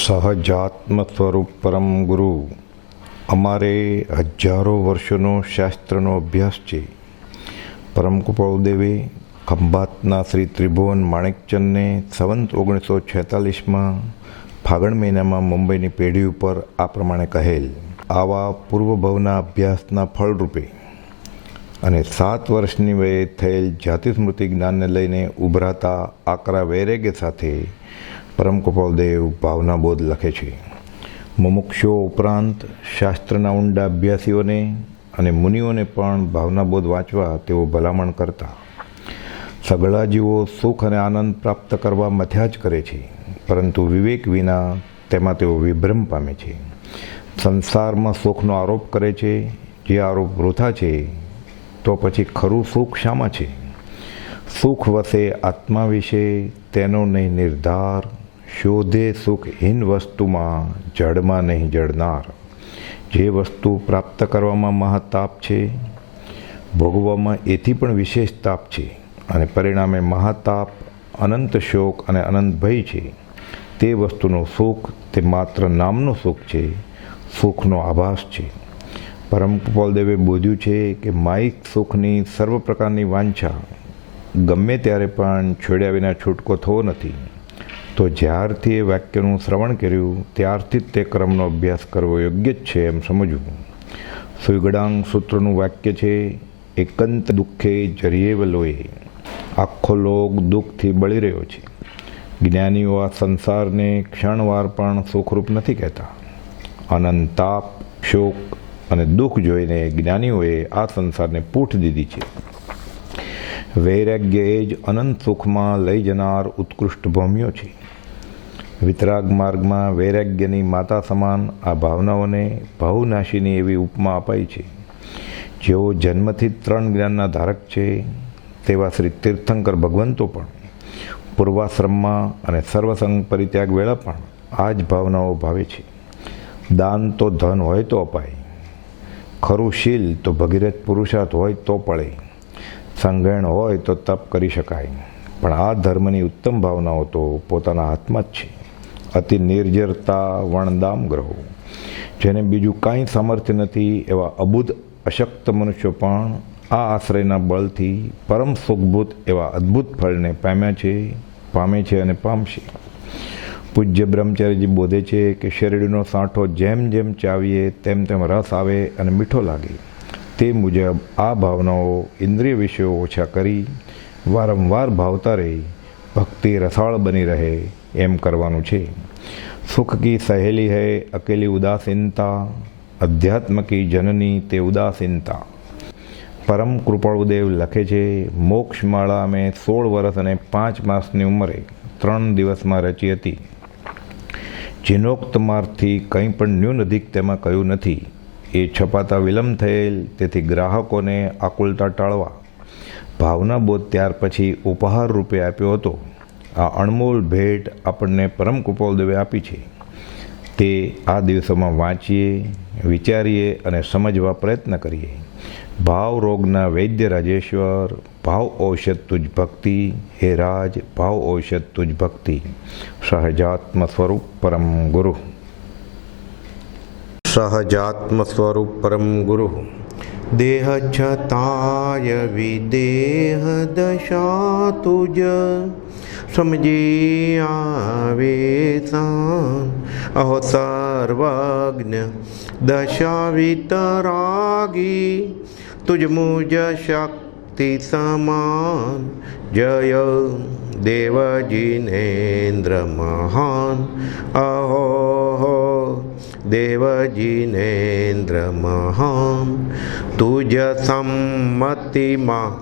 સહજાત્મ સ્વરૂપ પરમ ગુરુ અમારે હજારો વર્ષોનો શાસ્ત્રનો અભ્યાસ છે. પરમ કૃપાળુદેવે ખંભાતના શ્રી ત્રિભુવન માણેકચંદને સંવંત 1946માં ફાગણ મહિનામાં મુંબઈની પેઢી ઉપર આ પ્રમાણે કહેલ. આવા પૂર્વભવના અભ્યાસના ફળરૂપે અને 7 વર્ષની વયે થયેલ જાતિ સ્મૃતિ જ્ઞાનને લઈને ઉભરાતા આકરા વૈરાગ્ય સાથે પરમ કૃપાળુદેવ ભાવનાબોધ લખે છે. મુમુક્ષુઓ ઉપરાંત શાસ્ત્રના ઊંડા અભ્યાસીઓને અને મુનિઓને પણ ભાવનાબોધ વાંચવા તેઓ ભલામણ કરતા. સગળા જીવો સુખ અને આનંદ પ્રાપ્ત કરવા મથ્યા જ કરે છે, પરંતુ વિવેક વિના તેમાં તેઓ વિભ્રમ પામે છે. સંસારમાં સુખનો આરોપ કરે છે, જે આરોપ વૃથા છે. તો પછી ખરું સુખ શામાં છે? સુખ વસે આત્મા વિશે તેનો નહીં નિર્ધાર, શોધે સુખહીન વસ્તુમાં, જડમાં નહીં જડનાર. જે વસ્તુ પ્રાપ્ત કરવામાં મહાતાપ છે, ભોગવવામાં એથી પણ વિશેષ તાપ છે, અને પરિણામે મહાતાપ, અનંત શોક અને અનંત ભય છે, તે વસ્તુનું સુખ તે માત્ર નામનું સુખ છે, સુખનો આભાસ છે. પરમ કૃપાળુદેવે બોધ્યું છે કે માયિક સુખની સર્વ પ્રકારની વાંછા ગમે ત્યારે પણ છોડ્યા વિના છૂટકો થવો નથી. તો જ્યારથી એ વાક્યનું શ્રવણ કર્યું ત્યારથી જ તે ક્રમનો અભ્યાસ કરવો યોગ્ય જ છે એમ સમજવું. સુગડાંગ સૂત્રનું વાક્ય છે, એકાંત દુઃખે જરિયેવ લોહે. આખો લોક દુઃખથી બળી રહ્યો છે. જ્ઞાનીઓ આ સંસારને ક્ષણવાર પણ સુખરૂપ નથી કહેતા. અનંત તાપ, શોક અને દુઃખ જોઈને જ્ઞાનીઓએ આ સંસારને પૂઠ દીધી છે. વૈરાગ્ય એ જ અનંત સુખમાં લઈ જનાર ઉત્કૃષ્ટ ભૂમિઓ છે. વિતરાગ માર્ગમાં વૈરાગ્યની માતા સમાન આ ભાવનાઓને ભાવનાશીની એવી ઉપમા અપાઈ છે. જેઓ જન્મથી 3 જ્ઞાનના ધારક છે, તેવા શ્રી તીર્થંકર ભગવંતો પણ પૂર્વાશ્રમમાં અને સર્વસંગ પરિત્યાગ વેળા પણ આ જ ભાવનાઓ ભાવે છે. દાન તો ધન હોય તો અપાય, ખરું શીલ તો ભગીરથ પુરુષાર્થ હોય તો પડે, સંગણ હોય તો તપ કરી શકાય. પણ આ ધર્મની ઉત્તમ ભાવનાઓ તો પોતાના હાથમાં જ છે. અતિ નિર્જરતા વણદામ ગ્રહો. જેને બીજું કાંઈ સામર્થ્ય નથી એવા અબુધ અશક્ત મનુષ્યો પણ આ આશ્રયના બળથી પરમ સુખભૂત એવા અદ્ભુત ફળને પામે છે અને પામશે. પૂજ્ય બ્રહ્મચારીજી બોધે છે કે શેરડીનો સાંઠો જેમ જેમ ચાવીએ તેમ તેમ રસ આવે અને મીઠો લાગે. તે મુજબ આ ભાવનાઓ ઇન્દ્રિય વિષયો ઓછા કરી વારંવાર ભાવતા રહી ભક્તિ રસાળ બની રહે એમ કરવાનું છે. સુખ કી સહેલી હૈ અકેલી ઉદાસીનતા, અધ્યાત્મ કી જનની તે ઉદાસીનતા. પરમ કૃપાળુદેવ લખે છે, મોક્ષમાળા મેં 16 વર્ષ અને 5 માસની ઉંમરે 3 દિવસમાં રચી હતી. જીનોક્ત માર્ગથી કંઈ પણ ન્યૂન અધિક તેમાં કહ્યું નથી. એ છપાતા વિલંબ થયેલ, તેથી ગ્રાહકોને આકુલતા ટાળવા ભાવનાબોધ ત્યાર પછી ઉપહાર રૂપે આપ્યો હતો. આ અણમોલ ભેટ આપણને પરમ કૃપાળુદેવે આપી છે. તે આ દિવસોમાં વાંચીએ, વિચારીએ અને સમજવા પ્રયત્ન કરીએ. ભાવ રોગના વૈદ્ય રાજેશ્વર, ભાવ ઔષધ તુજ ભક્તિ, હે રાજ ભાવ ઔષધ તુજ ભક્તિ. સહજાત્મ સ્વરૂપ પરમ ગુરુ. સહજાત્મ સ્વરૂપ પરમ ગુરુ. દેહ છતાય વિદેહ દશા તુજ, સમજી આવે સાન. અહો સર્વજ્ઞ દશા વિતરાગી, તુજ મુજ શક્તિ સમાન. જય દેવજીનેન્દ્ર મહાન. અહો દેવજીનેન્દ્ર મહાન. તુજ સંમતિમાં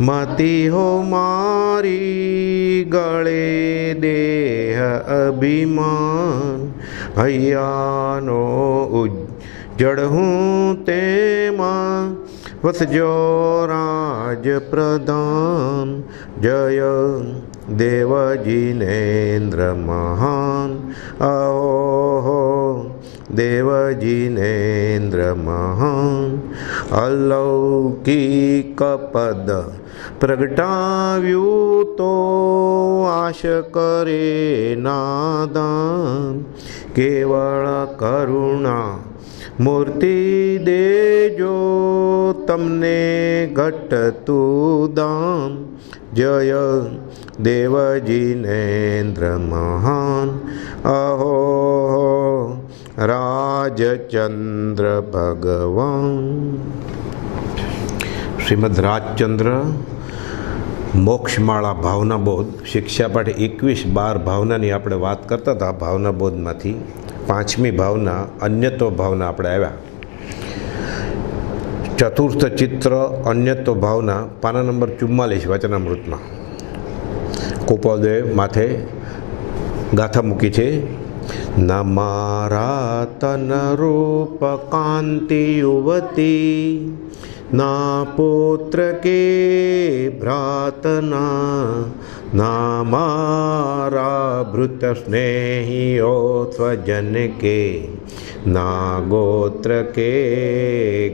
મતિ હો મારી, ગળે દેહ અભિમાન. હૈયાનો ઉજ્જડ હું તેમાં, વસજો રાજ પ્રધાન. જય દેવજીનેન્દ્ર મહાન. અહો દેવજીનેન્દ્ર મહાન અલૌકિક પદ પ્રગટાવ્યું તો આશ કરે નાદાન કેવળ કરુણા મૂર્તિ દેજો તમને ઘટતું દાન જય દેવજીનેન્દ્ર મહાન અહો રાજચંદ્ર ભગવાન. શ્રીમદ રાજચંદ્ર મોક્ષમાળા ભાવનાબોધ શિક્ષાપાઠ 21-12 ભાવનાની આપણે વાત કરતા હતા. ભાવનાબોધમાંથી 5મી ભાવના અન્યત્વ ભાવના આપણે આવ્યા. ચતુર્થ ચિત્ર અન્યત્વ ભાવના પાના નંબર 44 વચનામૃતમાં કૃપાદેવ માથે ગાથા મૂકી છે. ના મારા તન રૂપ કાંતિ યુવતી ના પુત્ર કે ભ્રાતના ના મારા ભૃત સ્નેહીઓ સ્વજન કે ના ગોત્ર કે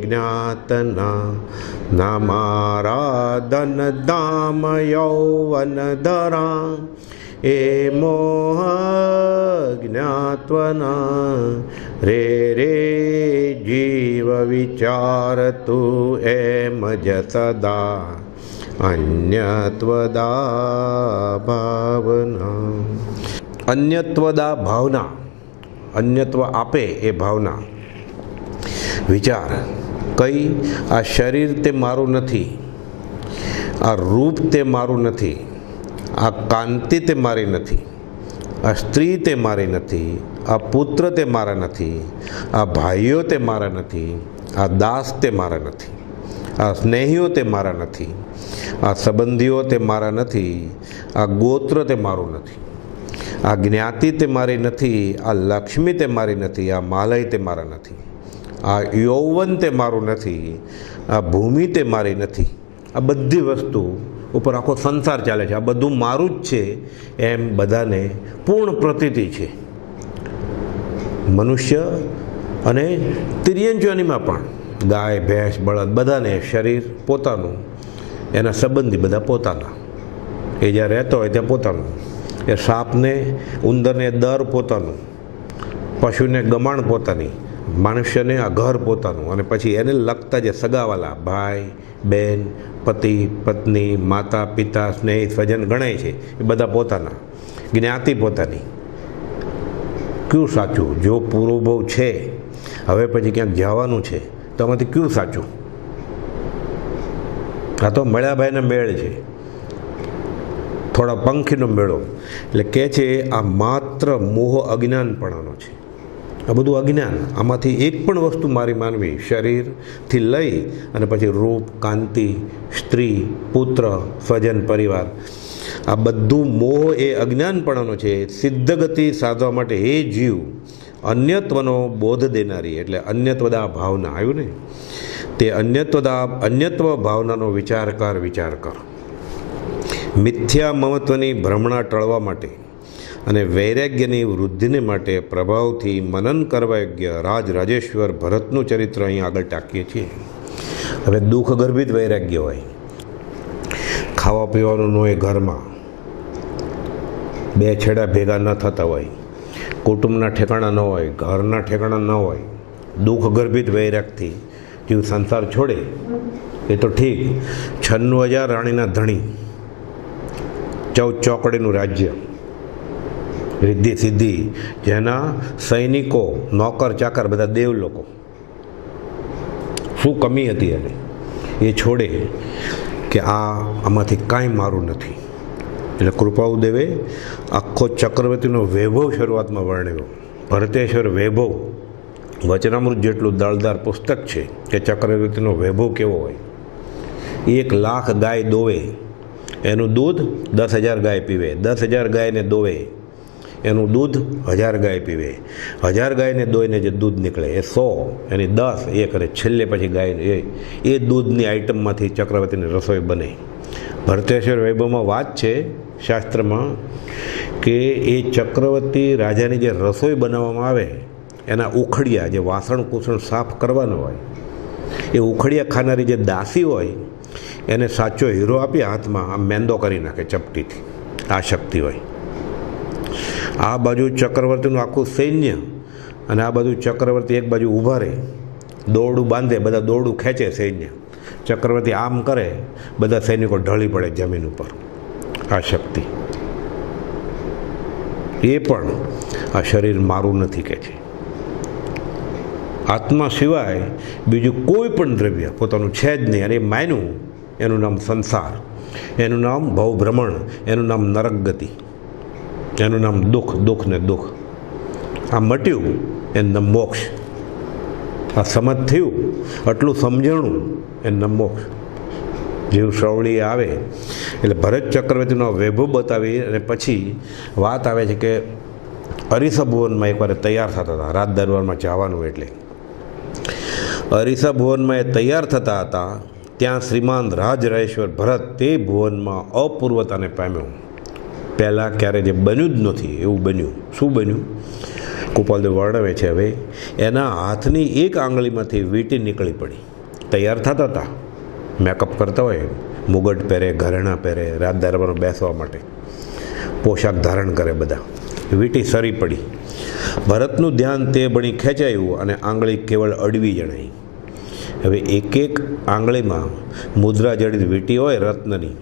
જ્ઞાતના ના મારા ધન ધામ યૌવન ધરા એ મોહ જ્ઞાત્વના રે રે જીવ વિચાર તું એમ જ સદા અન્યત્વદા ભાવના. અન્યત્વદા ભાવના, અન્યત્વ આપે એ ભાવના. વિચાર કઈ? આ શરીર તે મારું નથી, આ રૂપ તે મારું નથી, આ કાંતિ તે મારી નથી, આ સ્ત્રી તે મારી નથી, આ પુત્ર તે મારા નથી, આ ભાઈઓ તે મારા નથી, આ દાસ તે મારા નથી, આ સ્નેહીઓ તે મારા નથી, આ સંબંધીઓ તે મારા નથી, આ ગોત્ર તે મારું નથી, આ જ્ઞાતિ તે મારી નથી, આ લક્ષ્મી તે મારી નથી, આ માલય તે મારા નથી, આ યૌવન તે મારું નથી, આ ભૂમિ તે મારી નથી. આ બધી વસ્તુ ઉપર આખો સંસાર ચાલે છે. આ બધું મારું જ છે એમ બધાને પૂર્ણ પ્રતીતિ છે. મનુષ્ય અને તિર્યંજ્યોનીમાં પણ ગાય ભેંસ બળદ બધાને શરીર પોતાનું, એના સંબંધી બધા પોતાના. એ જ્યાં રહેતો હોય ત્યાં પોતાનું. એ સાપને ઉંદરને દર પોતાનું, પશુને ગમાણ પોતાની, મનુષ્યને આ ઘર પોતાનું, અને પછી એને લગતા જે સગાવાલા ભાઈ બેન પતિ પત્ની માતા પિતા સ્નેહી સ્વજન ગણાય છે એ બધા પોતાના. જ્ઞાતિ પોતાની. કયું સાચું? જો પૂર્વભવ છે, હવે પછી ક્યાંક જવાનું છે, તો આમાંથી કયું સાચું? આ તો મળ્યાભાઈનો મેળ છે, થોડા પંખીનો મેળો. એટલે કહે છે આ માત્ર મોહ અજ્ઞાનપણાનો છે. આ બધું અજ્ઞાન. આમાંથી એક પણ વસ્તુ મારી માનવી, શરીરથી લઈ અને પછી રૂપ કાંતિ સ્ત્રી પુત્ર સ્વજન પરિવાર, આ બધું મોહ એ અજ્ઞાનપણાનો છે. સિદ્ધ ગતિ સાધવા માટે હે જીવ અન્યત્વનો બોધ દેનારી, એટલે અન્યત્વદા ભાવના આવ્યું ને, તે અન્યત્વ ભાવનાનો વિચાર કર. મિથ્યા મમત્વની ભ્રમણા ટળવા માટે અને વૈરાગ્યની વૃદ્ધિને માટે પ્રભાવથી મનન કરવા યોગ્ય રાજેશ્વર ભરતનું ચરિત્ર અહીં આગળ ટાંકીએ છીએ. હવે દુઃખ ગર્ભિત વૈરાગ્ય હોય, ખાવા પીવાનું ન હોય, ઘરમાં બે છેડા ભેગા ન થતા હોય, કુટુંબના ઠેકાણા ન હોય, ઘરના ઠેકાણા ન હોય, દુઃખ ગર્ભિત વૈરાગથી જીવ સંસાર છોડે એ તો ઠીક. 96,000 રાણીના ધણી, 14 ચોકડીનું રાજ્ય, રિદ્ધિ સિદ્ધિ, જેના સૈનિકો નોકર ચાકર બધા દેવ લોકો, શું કમી હતી એને? એ છોડે કે આમાંથી કાંઈ મારું નથી. એટલે કૃપાઉદેવે આખો ચક્રવર્તીનો વૈભવ શરૂઆતમાં વર્ણવ્યો. ભરતેશ્વર વૈભવ વચનામૃત જેટલું દળદાર પુસ્તક છે કે ચક્રવર્તીનો વૈભવ કેવો હોય. 1,00,000 ગાય દોવે, એનું દૂધ 10,000 ગાય પીવે, 10,000 ગાયને દોવે, એનું દૂધ 1,000 ગાય પીવે, 1,000 ગાયને દોઈને જે દૂધ નીકળે એ 100, એની 10 એ કરે, છેલ્લે પછી ગાય એ દૂધની આઈટમમાંથી ચક્રવર્તીની રસોઈ બને. ભરતેશ્વર વૈભવમાં વાત છે શાસ્ત્રમાં કે એ ચક્રવર્તી રાજાની જે રસોઈ બનાવવામાં આવે એના ઉખડિયા, જે વાસણ કુસણ સાફ કરવાનો હોય, એ ઉખડિયા ખાનારી જે દાસી હોય એને સાચો હીરો આપી હાથમાં આમ મેંદો કરી નાખે ચપટીથી. આ શક્તિ હોય. આ બાજુ ચક્રવર્તીનું આખું સૈન્ય અને આ બાજુ ચક્રવર્તી એક બાજુ ઊભા રહે, દોરડું બાંધે, બધા દોરડું ખેંચે સૈન્ય. ચક્રવર્તી આમ કરે, બધા સૈનિકો ઢળી પડે જમીન ઉપર. આ શક્તિ. એ પણ આ શરીર મારું નથી કહે છે. આત્મા સિવાય બીજું કોઈ પણ દ્રવ્ય પોતાનું છે જ નહીં. અને એ માન્યું, એનું નામ સંસાર, એનું નામ ભવભ્રમણ, એનું નામ નરક ગતિ, એનું નામ દુઃખ. દુઃખ ને દુઃખ આ મટ્યું, એનું નામ મોક્ષ. આ સમજ થયું, આટલું સમજણું, એનું નામ મોક્ષ. જીવ શ્રવણી આવે એટલે ભરત ચક્રવર્તીનો વૈભવ બતાવી અને પછી વાત આવે છે કે અરીસા ભુવનમાં એકવાર તૈયાર થતા હતા, રાજ દરબારમાં જવાનું. એટલે અરીસા ભુવનમાં એ તૈયાર થતા હતા, ત્યાં શ્રીમાન રાજરાજેશ્વર ભરત તે ભુવનમાં અપૂર્વતાને પામ્યો. પહેલાં ક્યારે જે બન્યું જ નથી એવું બન્યું. શું બન્યું? કૃપાલદેવ વર્ણવે છે. હવે એના હાથની એક આંગળીમાંથી વીંટી નીકળી પડી. તૈયાર થતા હતા, મેકઅપ કરતા હોય, મુગટ પહેરે, ઘરેણાં પહેરે, રાત દરબારમાં બેસવા માટે પોશાક ધારણ કરે, બધા વીંટી સરી પડી. ભરતનું ધ્યાન તે બની ખેંચાયું અને આંગળી કેવળ અડવી જણાઈ. હવે એક એક આંગળીમાં મુદ્રા જડિત વીંટી હોય રત્નની,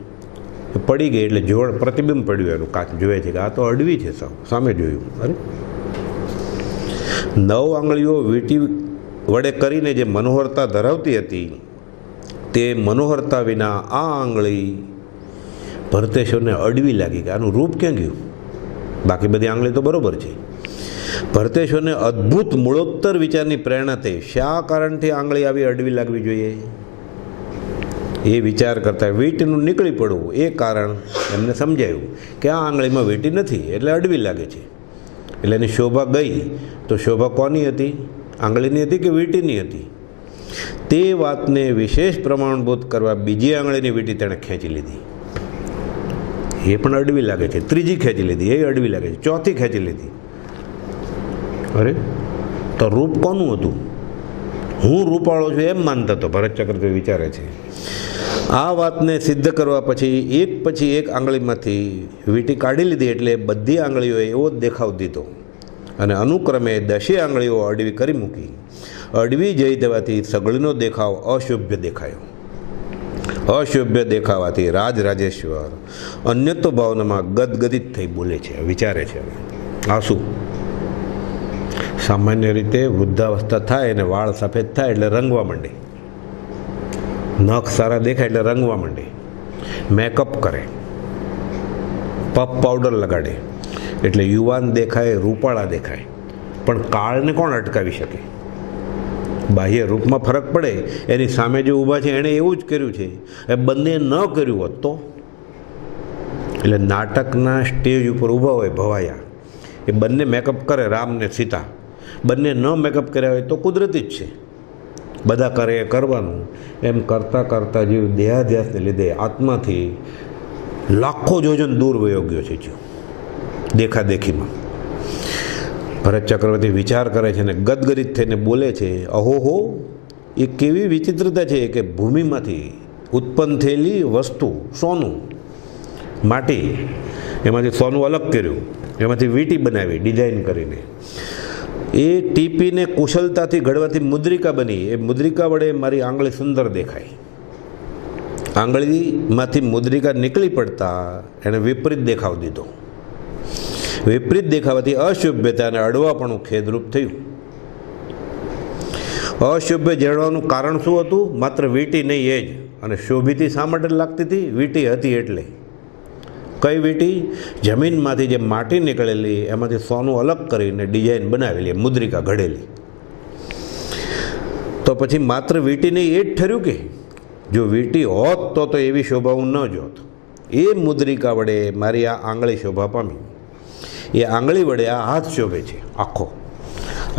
પડી ગઈ એટલે જોડ પ્રતિબિંબ પડ્યું એનું. કાચ જોવે છે કે આ તો અડવી છે. સામે જોયું, અરે 9 આંગળીઓ વીંટી વડે કરીને જે મનોહરતા ધરાવતી હતી, તે મનોહરતા વિના આ આંગળી ભરતેશ્વરને અડવી લાગી કે આનું રૂપ ક્યાં ગયું? બાકી બધી આંગળી તો બરાબર છે. ભરતેશ્વરને અદ્ભુત મૂળોત્તર વિચારની પ્રેરણા થઈ. શા કારણથી આંગળી આવી અડવી લાગવી જોઈએ એ વિચાર કરતા વીંટીનું નીકળી પડવું એ કારણ એમને સમજાયું કે આ આંગળીમાં વીંટી નથી એટલે અડવી લાગે છે. એટલે એની શોભા ગઈ. તો શોભા કોની હતી? આંગળીની હતી કે વીંટીની હતી? તે વાતને વિશેષ પ્રમાણભૂત કરવા બીજી આંગળીની વીંટી તેણે ખેંચી લીધી. એ પણ અડવી લાગે છે. ત્રીજી ખેંચી લીધી, એ અડવી લાગે છે. ચોથી ખેંચી લીધી. અરે, તો રૂપ કોનું હતું? હું રૂપાળો છું એમ માનતો હતો ભરત ચક્રવર્તી વિચારે છે. આ વાતને સિદ્ધ કરવા પછી એક આંગળીમાંથી વીંટી કાઢી લીધી એટલે બધી આંગળીઓએ એવો જ દેખાવ દીધો અને અનુક્રમે 10 આંગળીઓ અડવી કરી મૂકી. અડવી જઈ દેવાથી સગળીનો દેખાવ અશુભ્ય દેખાયો. અશુભ્ય દેખાવાથી રાજરાજેશ્વર અન્યત્વ ભાવનામાં ગદગદિત થઈ બોલે છે, વિચારે છે. આ શું? સામાન્ય રીતે વૃદ્ધાવસ્થા થાય અને વાળ સફેદ થાય એટલે રંગવા માંડે, નખ સારા દેખાય એટલે રંગવા માંડે, મેકઅપ કરે, પફ પાવડર લગાડે એટલે યુવાન દેખાય, રૂપાળા દેખાય. પણ કાળને કોણ અટકાવી શકે? બાહ્ય રૂપમાં ફરક પડે. એની સામે જે ઊભા છે એણે એવું જ કર્યું છે, એ બંને ન કર્યું હોત તો? એટલે નાટકના સ્ટેજ ઉપર ઊભા હોય ભવાયા, એ બંને મેકઅપ કરે, રામ ને સીતા, બંને ન મેકઅપ કર્યા હોય તો કુદરતી જ છે. બધા કરે એ કરવાનું. એમ કરતાં કરતાં જીવ દેહાધ્યાસને લીધે આત્માથી લાખો યોજન દૂર વયો ગયો છે જીવ દેખાદેખીમાં. ભરત ચક્રવર્તી વિચાર કરે છે અને ગદગદિત થઈને બોલે છે, અહોહો, એ કેવી વિચિત્રતા છે કે ભૂમિમાંથી ઉત્પન્ન થયેલી વસ્તુ, સોનું, માટી, એમાંથી સોનું અલગ કર્યું, એમાંથી વીંટી બનાવી ડિઝાઇન કરીને, એ ટીપીને કુશળતાથી ઘડવાથી મુદ્રિકા બની. એ મુદ્રિકા વડે મારી આંગળી સુંદર દેખાય. આંગળીમાંથી મુદ્રિકા નીકળી પડતા એણે વિપરીત દેખાવ દીધો. વિપરીત દેખાવાથી અશુભ્યતા અને અડવાપણું ખેદરૂપ થયું. અશુભ્ય જળવાનું કારણ શું હતું? માત્ર વીંટી નહીં, એ જ. અને શોભીથી શા માટે લાગતી હતી? વીંટી હતી એટલે. કઈ વીંટી? જમીનમાંથી જે માટી નીકળેલી એમાંથી સોનું અલગ કરીને ડિઝાઇન બનાવેલી, મુદ્રિકા ઘડેલી. તો પછી માત્ર વીંટી નહીં એ જ ઠર્યું કે જો વીંટી હોત તો એવી શોભા હું ન જોત. એ મુદ્રિકા વડે મારી આ આંગળી શોભા પામી. એ આંગળી વડે આ હાથ શોભે છે આખો,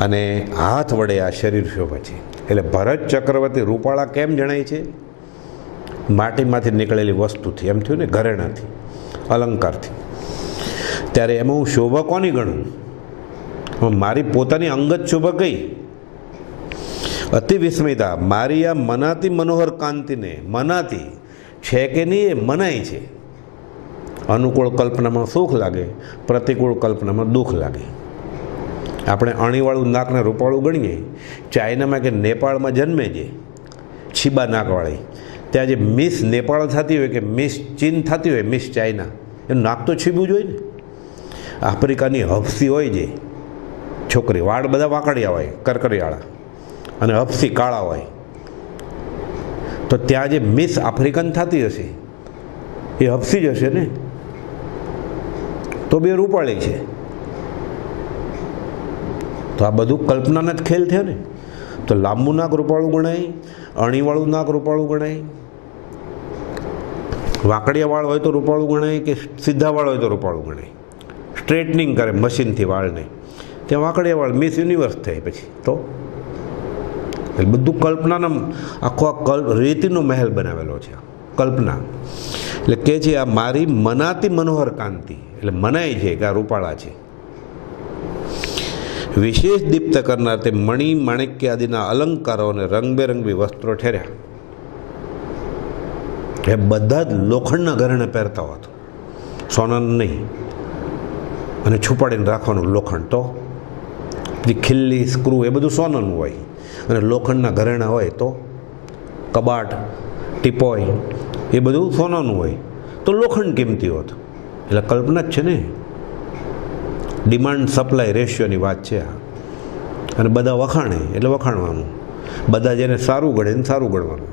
અને હાથ વડે આ શરીર શોભે છે. એટલે ભરત ચક્રવર્તી રૂપાળા કેમ જણાય છે? માટીમાંથી નીકળેલી વસ્તુથી. એમ થયું ને, ઘરેણાથી, અલંકારથી. ત્યારે એમાં હું શોભા કોની ગણું? મારી પોતાની અંગત શોભા કઈ? અતિ વિસ્મિતા, મારી આ મનાતી મનોહર કાંતિને, મનાતી છે કે નહીં એ મનાય છે. અનુકૂળ કલ્પનામાં સુખ લાગે, પ્રતિકૂળ કલ્પનામાં દુઃખ લાગે. આપણે અણીવાળું નાકને રૂપાળું ગણીએ. ચાઇનામાં કે નેપાળમાં જન્મે છે છીબા નાકવાળી, ત્યાં જે મિસ નેપાળ થતી હોય કે મિસ ચીન થતી હોય, મિસ ચાઇના, એનું નાક તો છીબું જ હોય ને. આફ્રિકાની હફસી હોય છે છોકરી, વાળ બધા વાંકડિયા હોય કરકરિયાળા, અને હફસી કાળા હોય, તો ત્યાં જે મિસ આફ્રિકન થતી હશે એ હફસી જ હશે ને, તો બે રૂપાળી છે. તો આ બધું કલ્પનાના જ ખેલ થયા ને. તો લાંબુ નાક રૂપાળું ગણાય, અણીવાળું નાક રૂપાળું ગણાય, વાંકડિયા વાળ હોય તો રૂપાળું ગણાય, કે સીધા વાળ હોય તો રૂપાળું ગણાય. સ્ટ્રેટનિંગ કરે મશીનથી વાળને, ત્યાં વાંકડિયા વાળ મિસ યુનિવર્સ થાય પછી. તો એટલે બધું કલ્પનાના, આખો આ રેતીનો મહેલ બનાવેલો છે કલ્પના. એટલે કે છે આ મારી મનાતી મનોહર કાંતિ, એટલે મનાય છે કે આ રૂપાળા છે. વિશેષ દીપ્ત કરનાર તે મણિ માણિક્ય આદિના અલંકારો અને રંગબેરંગી વસ્ત્રો ઠેર્યા. એ બધા જ લોખંડના ઘરેણે પહેરતા હોત, સોનાનું નહીં. અને છુપાડીને રાખવાનું લોખંડ, તો ખિલ્લી સ્ક્રૂ એ બધું સોનાનું હોય, અને લોખંડના ઘરેણા હોય તો કબાટ ટીપોય એ બધું સોનાનું હોય, તો લોખંડ કિંમતી હોત. એટલે કલ્પના જ છે ને, ડિમાન્ડ સપ્લાય રેશિયોની વાત છે આ. અને બધા વખાણે એટલે વખાણવાનું, બધા જેને સારું ગળે એને સારું ગણવાનું,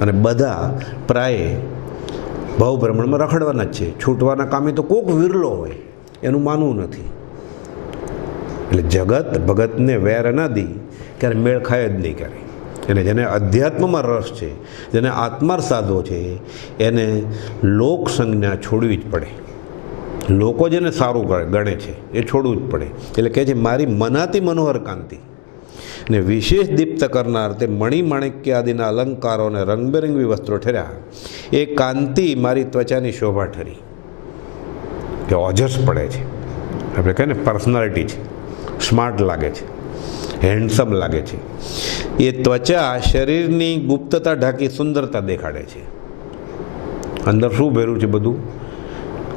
અને બધા પ્રાય ભાવભ્રમણમાં રખડવાના જ છે. છૂટવાના કામે તો કોક વિરલો હોય, એનું માનવું નથી. એટલે જગત ભગતને વેર ના દી ક્યારે મેળ ખાય જ નહીં ક્યારે. એટલે જેને અધ્યાત્મમાં રસ છે, જેને આત્માર સાધો છે, એને લોક સંજ્ઞા છોડવી જ પડે. લોકો જેને સારું ગણે છે એ છોડવું જ પડે. એટલે કહે છે મારી મનાતી મનોહર કાંતિ ને વિશેષ દીપ્ત કરનાર તે મણિ માણિક્ય આદિના અલંકારો અને રંગબેરંગી વસ્ત્રો ઠર્યા. એ કાંતિ મારી ત્વચાની શોભા ઠરી, કે ઓજસ પડે છે. આપણે કહીએ ને પર્સનાલિટી છે, સ્માર્ટ લાગે છે, હેન્ડસમ લાગે છે. એ ત્વચા શરીરની ગુપ્તતા ઢાંકી સુંદરતા દેખાડે છે. અંદર શું ભર્યું છે બધું?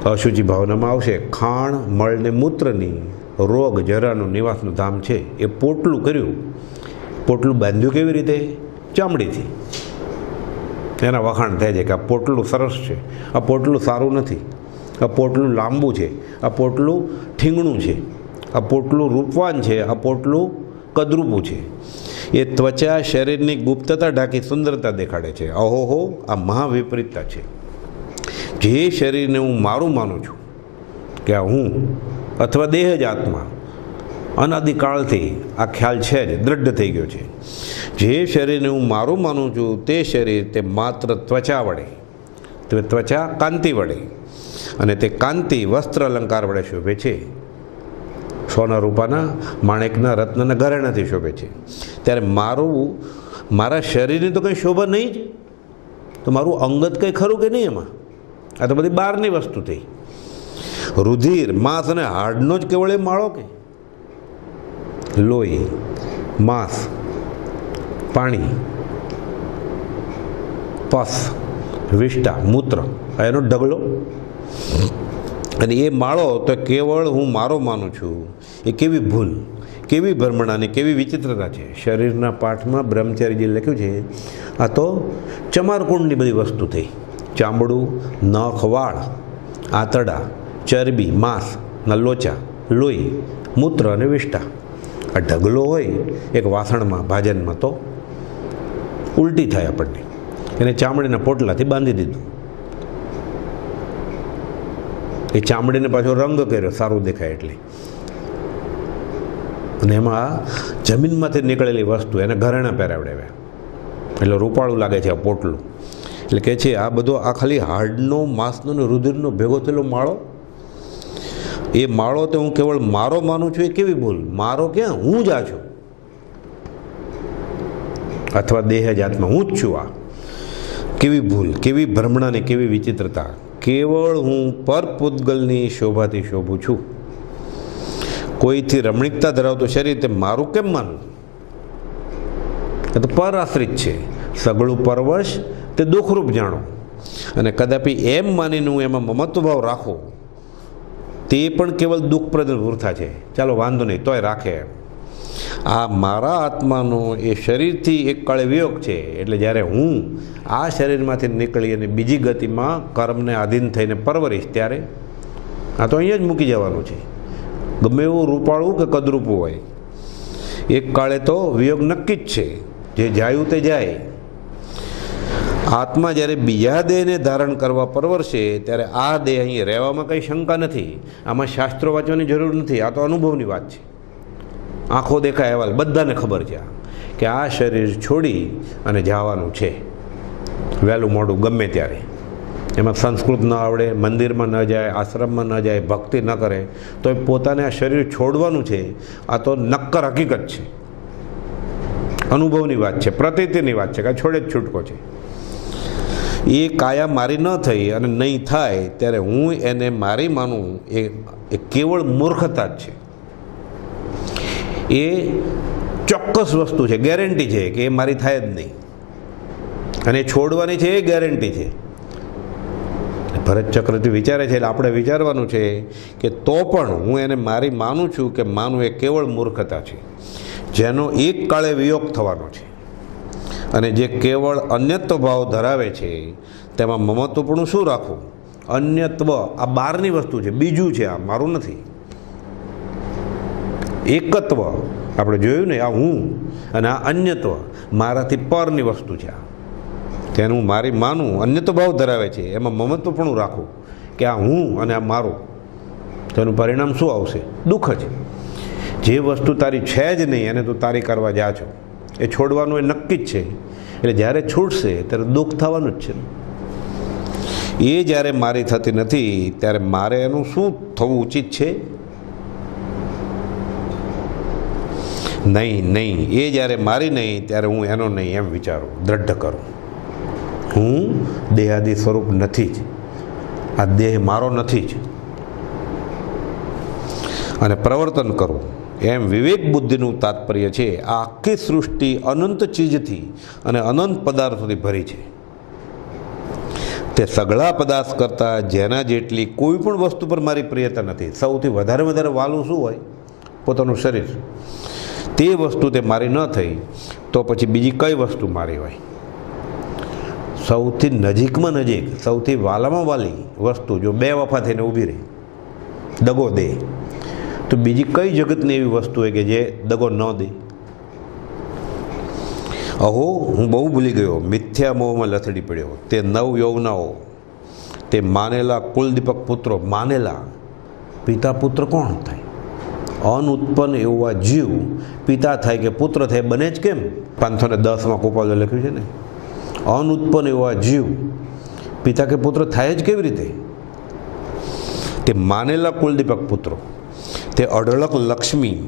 અશુચિ ભાવનામાં આવશે. ખાણ મળ ને મૂત્રની રોગ જરાનું નિવાસનું ધામ છે. એ પોટલું કર્યું. પોટલું બાંધ્યું કેવી રીતે? ચામડીથી. એના વખાણ થાય છે કે આ પોટલું સરસ છે, આ પોટલું સારું નથી, આ પોટલું લાંબુ છે, આ પોટલું ઠીંગણું છે, આ પોટલું રૂપવાન છે, આ પોટલું કદરૂપું છે. એ ત્વચા શરીરની ગુપ્તતા ઢાંકી સુંદરતા દેખાડે છે. અહોહો, આ મહાવિપરીતતા છે. જે શરીરને હું મારું માનું છું કે આ હું અથવા દેહ જ આત્મા, અનાદિકાળથી આ ખ્યાલ છે જ, દૃઢ થઈ ગયો છે. જે શરીરને હું મારું માનું છું તે શરીર તે માત્ર ત્વચા વડે, તે ત્વચા કાંતિ વડે, અને તે કાંતિ વસ્ત્ર અલંકાર વડે શોભે છે. સોના રૂપાના, માણેકના, રત્નના ઘરેણાથી શોભે છે. ત્યારે મારા શરીરની તો કંઈ શોભા નહીં જ, તો મારું અંગત કંઈ ખરું કે નહીં એમાં? આ તો બધી બહારની વસ્તુ થઈ. રુધિર, માંસ અને હાડનો જ કેવળ એ માળો કે? લોહી, માંસ, પાણી, પસ, વિષ્ટા, મૂત્ર, એનો ઢગલો. અને એ માળો તો કેવળ હું મારો માનું છું. એ કેવી ભૂલ, કેવી ભ્રમણાની, કેવી વિચિત્રતા છે. શરીરના પાઠમાં બ્રહ્મચારીજીએ લખ્યું છે આ તો ચમારકુંડની બધી વસ્તુ થઈ. ચામડું, નખ, વાળ, આંતરડા, ચરબી, માંસ, લોચા, લોહી, મૂત્ર અને વિષ્ટા. આ ઢગલો હોય એક વાસણમાં, ભાજનમાં, તો ઉલટી થાય આપણને. એને ચામડીના પોટલાથી બાંધી દીધું. એ ચામડીને પાછો રંગ કર્યો સારું દેખાય એટલે. અને એમાં જમીનમાંથી નીકળેલી વસ્તુ એને ઘરેણા પહેરાવડાવ્યા એટલે રૂપાળું લાગે છે આ પોટલું. એટલે કહે છે આ બધો આ ખાલી હાડનો, માંસનો ને રુધિરનો ભેગો થયેલો માળો. એ માળો તો હું કેવળ મારો માનું છું. એ કેવી ભૂલ! મારો ક્યાં? હું જ આ છું, અથવા દેહ જાતમાં હું જ છું. આ કેવી ભૂલ, કેવી ભ્રમણાની, કેવી વિચિત્રતા! કેવળ હું પર પૂતગલની શોભાથી શોભું છું. કોઈથી રમણીકતા ધરાવતું શરીર તે મારું કેમ માનવું? એ તો પર આશ્રિત છે. સગળું પરવશ તે દુઃખરૂપ જાણો. અને કદાપી એમ માનીને હું એમાં મમત્વ ભાવ રાખો તે પણ કેવલ દુઃખપ્રદ વૃથા છે. ચાલો વાંધો નહીં, તોય રાખે. આ મારા આત્માનો એ શરીરથી એક કાળે વિયોગ છે. એટલે જ્યારે હું આ શરીરમાંથી નીકળી અને બીજી ગતિમાં કર્મને આધીન થઈને પરવરીશ ત્યારે આ તો અહીંયા જ મૂકી જવાનું છે. ગમે એવું રૂપાળું કે કદરૂપું હોય, એક કાળે તો વિયોગ નક્કી જ છે. જે જાયું તે જાય. આત્મા જ્યારે બીજા દેહને ધારણ કરવા પરવરશે ત્યારે આ દેહ અહીં રહેવામાં કંઈ શંકા નથી. આમાં શાસ્ત્રો વાંચવાની જરૂર નથી. આ તો અનુભવની વાત છે. આંખો દેખાય અહેવાલ બધાને ખબર છે કે આ શરીર છોડી અને જવાનું છે, વહેલું મોડું ગમે ત્યારે. એમાં સંસ્કૃત ન આવડે, મંદિરમાં ન જાય, આશ્રમમાં ન જાય, ભક્તિ ન કરે તો એ પોતાને આ શરીર છોડવાનું છે. આ તો નક્કર હકીકત છે, અનુભવની વાત છે, પ્રતીતિની વાત છે કે છોડે જ છૂટકો છે. એ કાયા મારી ન થઈ અને નહીં થાય ત્યારે હું એને મારી માનું એ કેવળ મૂર્ખતા જ છે. એ ચોક્કસ વસ્તુ છે, ગેરંટી છે કે એ મારી થાય જ નહીં. અને છોડવાની છે એ ગેરંટી છે. ભરત ચક્રથી વિચારે છે એટલે આપણે વિચારવાનું છે કે તો પણ હું એને મારી માનું છું કે માનું એ કેવળ મૂર્ખતા છે, જેનો એક કાળે વિયોગ થવાનો છે. અને જે કેવળ અન્યત્વ ભાવ ધરાવે છે તેમાં મમત્વપણું શું રાખવું? અન્યત્વ આ બહારની વસ્તુ છે, બીજું છે, આ મારું નથી. એકત્વ આપણે જોયું ને, આ હું અને આ અન્યત્વ મારાથી પરની વસ્તુ છે. આ તેનું મારી માનું અન્યત્વ ભાવ ધરાવે છે, એમાં મમત્વપણું રાખવું કે આ હું અને આ મારું. તેનું પરિણામ શું આવશે? દુઃખ જ. જે વસ્તુ તારી છે જ નહીં અને તું તારી કરવા જા છો એ છોડવાનું એ નક્કી જ છે. એટલે જ્યારે છૂટશે ત્યારે દુઃખ થવાનું જ છે. એ જ્યારે મારી થતી નથી ત્યારે મારે એનું શું થવું ઉચિત છે? નહીં નહીં. એ જ્યારે મારી નહીં ત્યારે હું એનો નહીં એમ વિચારું, દ્રઢ કરું. હું દેહાદિ સ્વરૂપ નથી જ, આ દેહ મારો નથી જ. અને પ્રવર્તન કરવું એમ વિવેક બુદ્ધિનું તાત્પર્ય છે. આ આખી સૃષ્ટિ અનંત ચીજથી અને અનંત પદાર્થોથી ભરી છે. તે સઘળા પદાર્થ કરતાં જેના જેટલી કોઈ પણ વસ્તુ પર મારી પ્રિયતા નથી. સૌથી વધારે વાલું શું હોય? પોતાનું શરીર. તે વસ્તુ તે મારી ન થઈ તો પછી બીજી કઈ વસ્તુ મારી હોય? સૌથી નજીકમાં નજીક, સૌથી વાલામાં વાલી વસ્તુ જો બે વફા થઈને ઊભી રહી, દગો દે, તો બીજી કઈ જગતની એવી વસ્તુ હોય કે જે દગો ન દે? અહો, હું બહુ ભૂલી ગયો, મિથ્યા મોહમાં લથડી પડ્યો. તે નવ યૌવનાઓ, તે માનેલા કુલદીપક પુત્રો. માનેલા પિતા પુત્ર કોણ થાય? અનુત્પન્ન એવા જીવ પિતા થાય કે પુત્ર થાય બને જ કેમ? 510માં ગોપાલે લખ્યું છે ને, અનુત્પન્ન એવા જીવ પિતા કે પુત્ર થાય જ કેવી રીતે? તે માનેલા કુલદીપક પુત્રો, તે અઢળક લક્ષ્મી,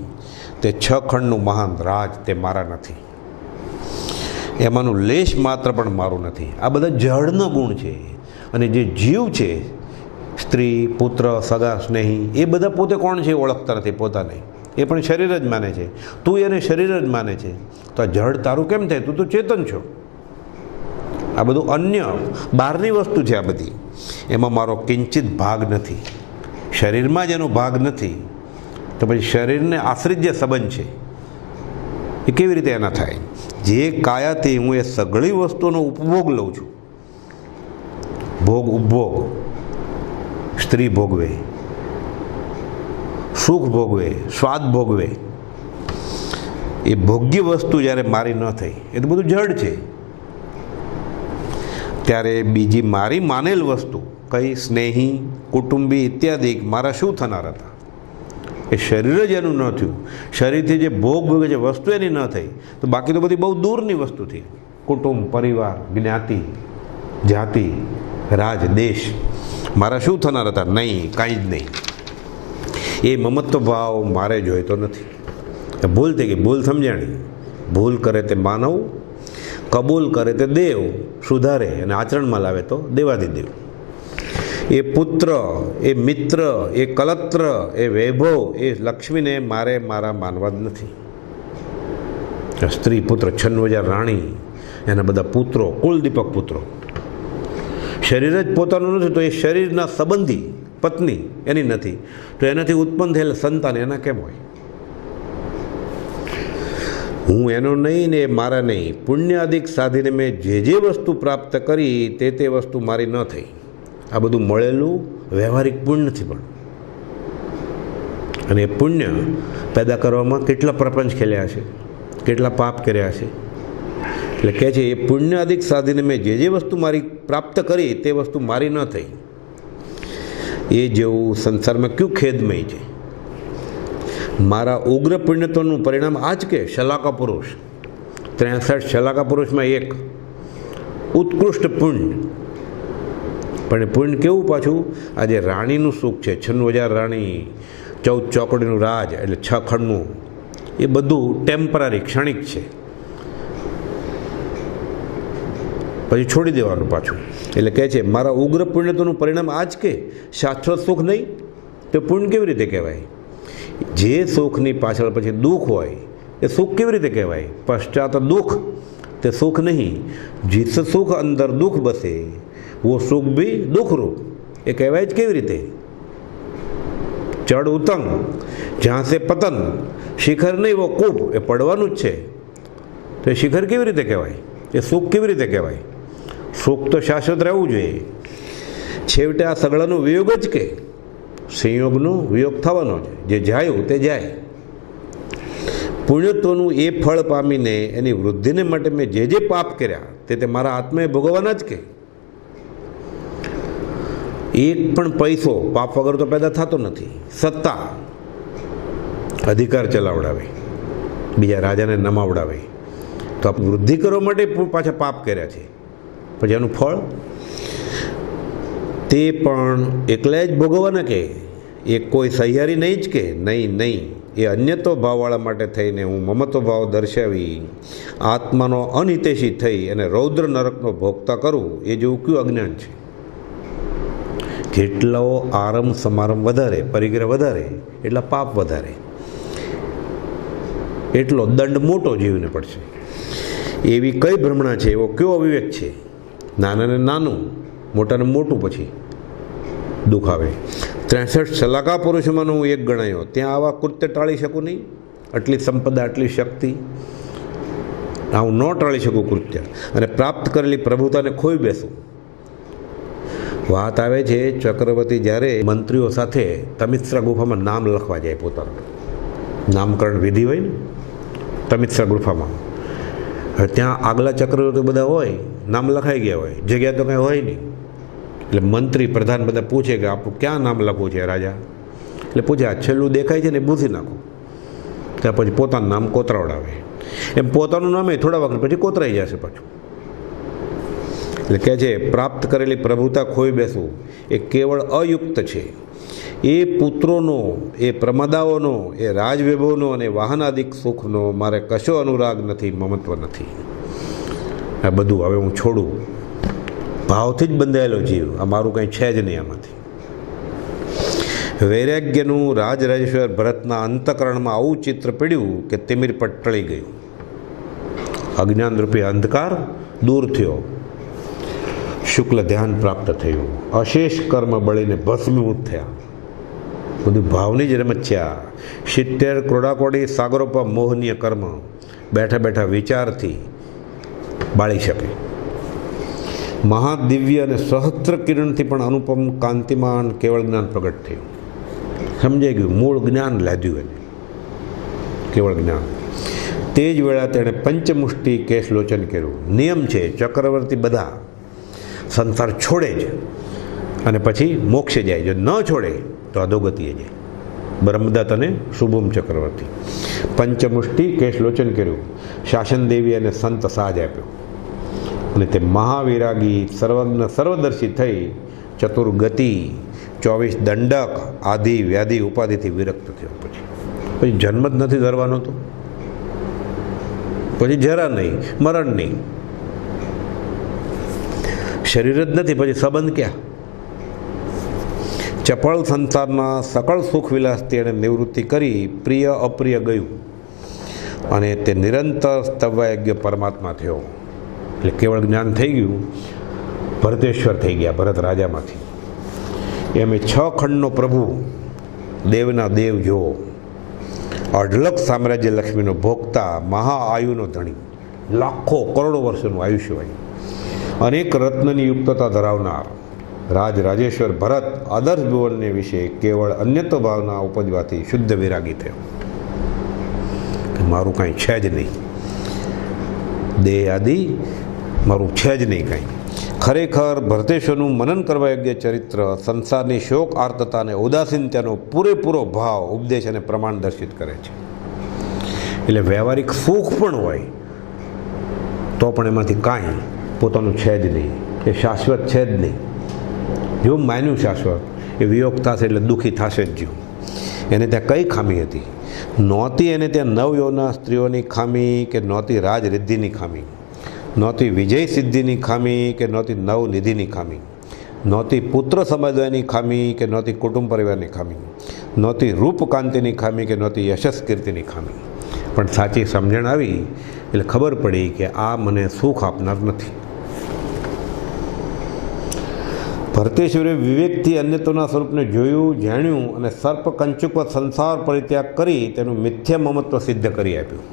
તે 6 ખંડનું મહાન રાજ તે મારા નથી. એમાંનું લેશ માત્ર પણ મારું નથી. આ બધા જળનો ગુણ છે. અને જે જીવ છે, સ્ત્રી, પુત્ર, સગા, સ્નેહી, એ બધા પોતે કોણ છે ઓળખતા નથી પોતાને. એ પણ શરીર જ માને છે. તું એને શરીર જ માને છે. તો આ જળ તારું કેમ થાય? તું તો ચેતન છો. આ બધું અન્ય બહારની વસ્તુ છે. આ બધી એમાં મારો કિંચિત ભાગ નથી. શરીરમાં જ એનો ભાગ નથી તો પછી શરીરને આશ્રિત જે સંબંધ છે એ કેવી રીતે એના થાય? જે કાયાથી હું એ સઘળી વસ્તુનો ઉપભોગ લઉં છું, ભોગ ઉપભોગ, સ્ત્રી ભોગવે, સુખ ભોગવે, સ્વાદ ભોગવે, એ ભોગ્ય વસ્તુ જ્યારે મારી ન થઈ, એ તો બધું જડ છે. ત્યારે બીજી મારી માનેલ વસ્તુ કઈ? સ્નેહી, કુટુંબી ઇત્યાદિ મારા શું થનાર હતા? એ શરીર જ એનું ન થયું. શરીરથી જે ભોગ ભોગે છે વસ્તુ એની ન થઈ તો બાકી તો બધી બહુ દૂરની વસ્તુ થઈ. કુટુંબ, પરિવાર, જ્ઞાતિ, જાતિ, રાજ, દેશ મારા શું થનાર હતા? નહીં, કાંઈ જ નહીં. એ મમત્વ ભાવ મારે જોઈતો નથી. ભૂલ થઈ ગઈ, ભૂલ સમજાણી. ભૂલ કરે તે માનવ, કબૂલ કરે તે દેવ, સુધારે અને આચરણમાં લાવે તો દેવાધિદેવ. એ પુત્ર, એ મિત્ર, એ કલત્ર, એ વૈભવ, એ લક્ષ્મીને મારે મારા માનવા જ નથી. સ્ત્રી પુત્ર, 96,000 રાણી, એના બધા પુત્રો, કુલદીપક પુત્રો. શરીર જ પોતાનું નથી તો એ શરીરના સંબંધી પત્ની એની નથી તો એનાથી ઉત્પન્ન થયેલ સંતાન એના કેમ હોય? હું એનો નહીં ને એ મારા નહીં. પુણ્ય અધિક સાધીને મેં જે વસ્તુ પ્રાપ્ત કરી તે વસ્તુ મારી ન થઈ. આ બધું મળેલું વ્યવહારિક પુણ્ય નથી. પણ અને એ પુણ્ય પેદા કરવામાં કેટલા પ્રપંચ ખેલ્યા છે, કેટલા પાપ કર્યા છે. એટલે કહે છે એ પુણ્ય અધિક સાધીને મેં જે વસ્તુ મારી પ્રાપ્ત કરી તે વસ્તુ મારી ન થઈ. એ જેવું સંસારમાં કયું ખેદમય છે. મારા ઉગ્ર પુણ્યત્વનું પરિણામ આ જ કે શલાકા પુરુષ, 63 શલાકા પુરુષમાં એક ઉત્કૃષ્ટ પુણ્ય. પણ એ પુણ્ય કેવું પાછું? આજે રાણીનું સુખ છે, 96,000 રાણી, 14 ચોકડીનું રાજ, એટલે 6 ખંડનું, એ બધું ટેમ્પરરી, ક્ષણિક છે, પછી છોડી દેવાનું પાછું. એટલે કહે છે મારા ઉગ્ર પુણ્યત્વનું પરિણામ આ જ કે શાશ્વત સુખ નહીં. તો પુણ્ય કેવી રીતે કહેવાય? જે સુખની પાછળ પછી દુઃખ હોય એ સુખ કેવી રીતે કહેવાય? પશ્ચાત દુઃખ તે સુખ નહીં. जिस सुख अंदर दुख बसे वो सुख भी दुख रूप. એ કહેવાય જ કેવી રીતે? ચડ ઉતંગ જ્યાં સે પતન, શિખર નહીં વો કૂપ. એ પડવાનું જ છે તો એ શિખર કેવી રીતે કહેવાય? એ સુખ કેવી રીતે કહેવાય? સુખ તો શાશ્વત રહેવું જોઈએ. છેવટે આ સગળાનો વિયોગ જ કે સંયોગનો વિયોગ થવાનો છે. જે જાયું તે જાય. પુણ્યત્વનું એ ફળ પામીને એની વૃદ્ધિને માટે મેં જે પાપ કર્યા તે મારા આત્માએ ભોગવવાના જ કે. એક પણ પૈસો પાપ વગર તો પેદા થતો નથી. સત્તા, અધિકાર ચલાવડાવે, બીજા રાજાને નમાવડાવે, તો આપ વૃદ્ધિ કરવા માટે પાછા પાપ કર્યા છે. પછી એનું ફળ તે પણ એકલા જ ભોગવવાના કે એ કોઈ સહિયારી નહીં જ કે નહીં. એ અન્યત્વ ભાવવાળા માટે થઈને હું મમત્વ ભાવ દર્શાવી આત્માનો અનિતેશી થઈ અને રૌદ્ર નરકનો ભોગતા કરું. એ જેવું કયું અજ્ઞાન છે? જેટલો આરંભ સમારંભ વધારે, પરિગ્રહ વધારે, એટલા પાપ વધારે, એટલો દંડ મોટો જીવને પડશે. એવી કઈ ભ્રમણા છે? એવો કયો અવિવેક છે? નાનાને નાનું, મોટાને મોટું પછી દુઃખ આવે. 63 શલાકા પુરુષોમાં હું એક ગણાયો. ત્યાં આવા કૃત્ય ટાળી શકું નહીં? આટલી સંપદા, આટલી શક્તિ, હું ન ટાળી શકું કૃત્ય, અને પ્રાપ્ત કરેલી પ્રભુતાને ખોઈ બેસું. વાત આવે છે ચક્રવર્તી જ્યારે મંત્રીઓ સાથે તમિત્સરા ગુફામાં નામ લખવા જાય, પોતાનું નામકરણ વિધિ હોય ને તમિત્સરા ગુફામાં. હવે ત્યાં આગલા ચક્રવર્તી બધા હોય, નામ લખાઈ ગયા હોય, જગ્યા તો કાંઈ હોય નહીં. એટલે મંત્રી પ્રધાન બધા પૂછે કે આપણું ક્યાં નામ લખવું છે રાજા? એટલે પૂછે આ છેલ્લું દેખાય છે ને ભૂસી નાખો. ત્યાં પછી પોતાનું નામ કોતરાવડાવે. એમ પોતાનું નામ એ થોડા વખત પછી કોતરાઈ જશે પાછું. એટલે કહે છે પ્રાપ્ત કરેલી પ્રભુતા ખોઈ બેસવું એ કેવળ અયુક્ત છે. એ પુત્રોનો, એ પ્રમદાઓનો, એ રાજવૈભવનો અને વાહનાદિક સુખનો મારે કશો અનુરાગ નથી, મમત્વ નથી. આ બધું હવે હું છોડું. ભાવથી જ બંધાયેલો જીવ, આ મારું કંઈ છે જ નહીં. આમાંથી વૈરાગ્યનું રાજરાજેશ્વર ભરતના અંતકરણમાં આવું ચિત્ર પડ્યું કે તિમિર પર ટળી ગયું. અજ્ઞાનરૂપી અંધકાર દૂર થયો, શુક્લ ધ્યાન પ્રાપ્ત થયું, અશેષ કર્મ બળીને ભસ્મીભૂત થયા. બધું ભાવની જ રમત છે. 70 ક્રોડાકોડી સાગરો પર મોહનીય કર્મ બેઠા બેઠા વિચારથી બાળી શકે. મહાદિવ્ય અને સહસ્ત્ર કિરણથી પણ અનુપમ કાંતિમાન કેવળ જ્ઞાન પ્રગટ થયું. સમજાઈ ગયું, મૂળ જ્ઞાન લાદ્યું એને, કેવળ જ્ઞાન. તે જ વેળા તેણે પંચમુષ્ટિ કેશલોચન કર્યું. નિયમ છે ચક્રવર્તી બધા સંસાર છોડે જ અને પછી મોક્ષે જાય. જો ન છોડે તો અધોગતિએ જાય. બ્રહ્મદત્ત અને શુભમ ચક્રવર્તી પંચમુષ્ટિ કેશલોચન કર્યું. શાસન દેવી અને સંત સાજ આપ્યો. અને તે મહાવિરાગી, સર્વજ્ઞ, સર્વદર્શી થઈ ચતુર્ગતિ, 24 દંડક, આદિ વ્યાધિ ઉપાધિથી વિરક્ત થયો. પછી જન્મ જ નથી ધરવાનો, તો પછી જરા નહીં, મરણ નહીં, શરીર જ નથી, પછી સંબંધ ક્યાં? ચપળ સંસારના સકળ સુખ વિલાસથી એણે નિવૃત્તિ કરી પ્રિય અપ્રિય ગયું અને તે નિરંતર સ્તવયજ્ઞ પરમાત્મા થયો. એટલે કેવળ જ્ઞાન થઈ ગયું, ભરતેશ્વર થઈ ગયા ભરત રાજામાંથી. એમ 6 ખંડનો પ્રભુ, દેવના દેવ જોવો, અઢળક સામ્રાજ્ય લક્ષ્મીનો ભોગતા, મહાઆયુનો ધણી, લાખો કરોડો વર્ષોનું આયુષ્ય હોય, અનેક રત્નની યુક્તતા ધરાવનાર રાજેશ્વર ભરત આદર્શ ભુવનને વિશે કેવળ અન્યત્વ ભાવના ઉપજવાથી શુદ્ધ વિરાગી થયો. મારું કાંઈ છે જ નહીં, દેહ આદિ મારું છે જ નહીં કાંઈ. ખરેખર ભરતેશ્વરનું મનન કરવા યોગ્ય ચરિત્ર સંસારની શોક આર્તતા અને ઉદાસીનતાનો પૂરેપૂરો ભાવ, ઉપદેશ અને પ્રમાણ દર્શિત કરે છે. એટલે વ્યવહારિક સુખ પણ હોય તો પણ એમાંથી કાંઈ પોતાનું છે જ નહીં, એ શાશ્વત છે જ નહીં. જો માન્યું શાશ્વત, એ વિયોગ થશે એટલે દુઃખી થશે જ. જો એને ત્યાં કઈ ખામી હતી? નહોતી એને ત્યાં નવયૌવના સ્ત્રીઓની ખામી, કે નહોતી રાજરિદ્ધિની ખામી, નહોતી વિજય સિદ્ધિની ખામી, કે નહોતી નવનિધિની ખામી, નહોતી પુત્ર સમજવાની ખામી, કે નહોતી કુટુંબ પરિવારની ખામી, નહોતી રૂપકાંતિની ખામી, કે નહોતી યશસ કીર્તિની ખામી. પણ સાચી સમજણ આવી એટલે ખબર પડી કે આ મને સુખ આપનાર નથી. ભરતેશ્વરે વિવેકથી અન્યત્વના સ્વરૂપને જોયું, જાણ્યું અને સર્પ કંચુકવત સંસાર પરિત્યાગ કરી તેનું મિથ્યા મમત્વ સિદ્ધ કરી આપ્યું.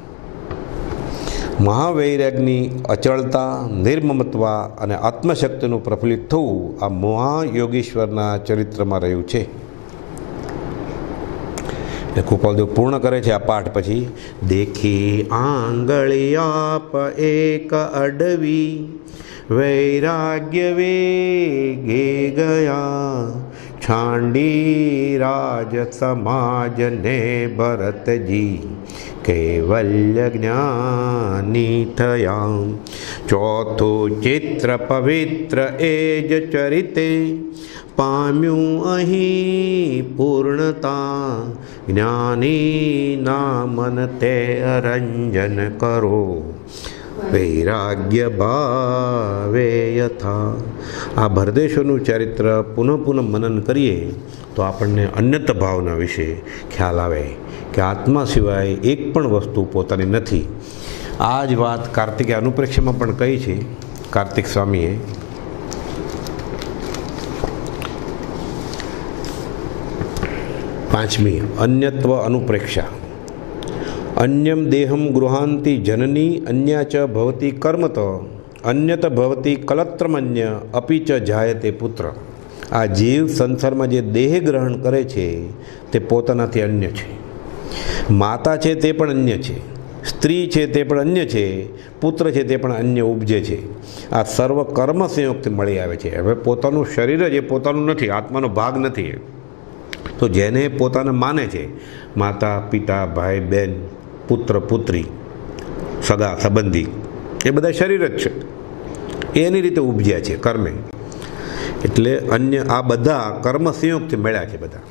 મહાવૈરાગની અચળતા, નિર્મમત્વ અને આત્મશક્તિનું પ્રફુલ્લિત થવું આ મહાયોગીશ્વરના ચરિત્રમાં રહ્યું છે. ગોપાલદેવ પૂર્ણ કરે છે આ પાઠ પછી. દેખી આંગળી આપ એક અડવી, વૈરાગ્ય વેગે ગયા, છાંડી રાજ સમાજને ભરતજી, કૈવલ્ય જ્ઞાની થયા. ચોથું ચિત્ર પવિત્ર એ જ ચરિતે, પામ્યું અહીં પૂર્ણતા. જ્ઞાની નામન તે અરંજન કરો, વૈરાગ્ય ભાવે યથા. આ ભરતેશ્વરનું ચરિત્ર પુનઃ મનન કરીએ તો આપણને અન્યતા ભાવના વિશે ખ્યાલ આવે કે આત્મા સિવાય એક પણ વસ્તુ પોતાની નથી. આ જ વાત કાર્તિકે અનુપ્રેક્ષામાં પણ કહી છે કાર્તિક સ્વામીએ. પાંચમી અન્યત્વ અનુપ્રેક્ષા. અન્યમ દેહમ ગૃહાંતિ જનની અન્ય ચ ભવતી કર્મત, અન્યત ભવતી કલત્રમન્ય અપી ચ જાયતે પુત્ર. આ જીવ સંસારમાં જે દેહ ગ્રહણ કરે છે તે પોતાનાથી અન્ય છે. માતા છે તે પણ અન્ય છે, સ્ત્રી છે તે પણ અન્ય છે, પુત્ર છે તે પણ અન્ય ઉપજે છે. આ સર્વ કર્મ સંયોગથી મળી આવે છે. હવે પોતાનું શરીર જ એ પોતાનું નથી, આત્માનો ભાગ નથી. તો જેને પોતાને માને છે, માતા પિતા, ભાઈ બહેન, પુત્ર પુત્રી, સગા સંબંધી, એ બધા શરીર જ છે, એની રીતે ઉપજ્યા છે કર્મે. એટલે અન્ય આ બધા કર્મ સંયોગથી મળ્યા છે બધા.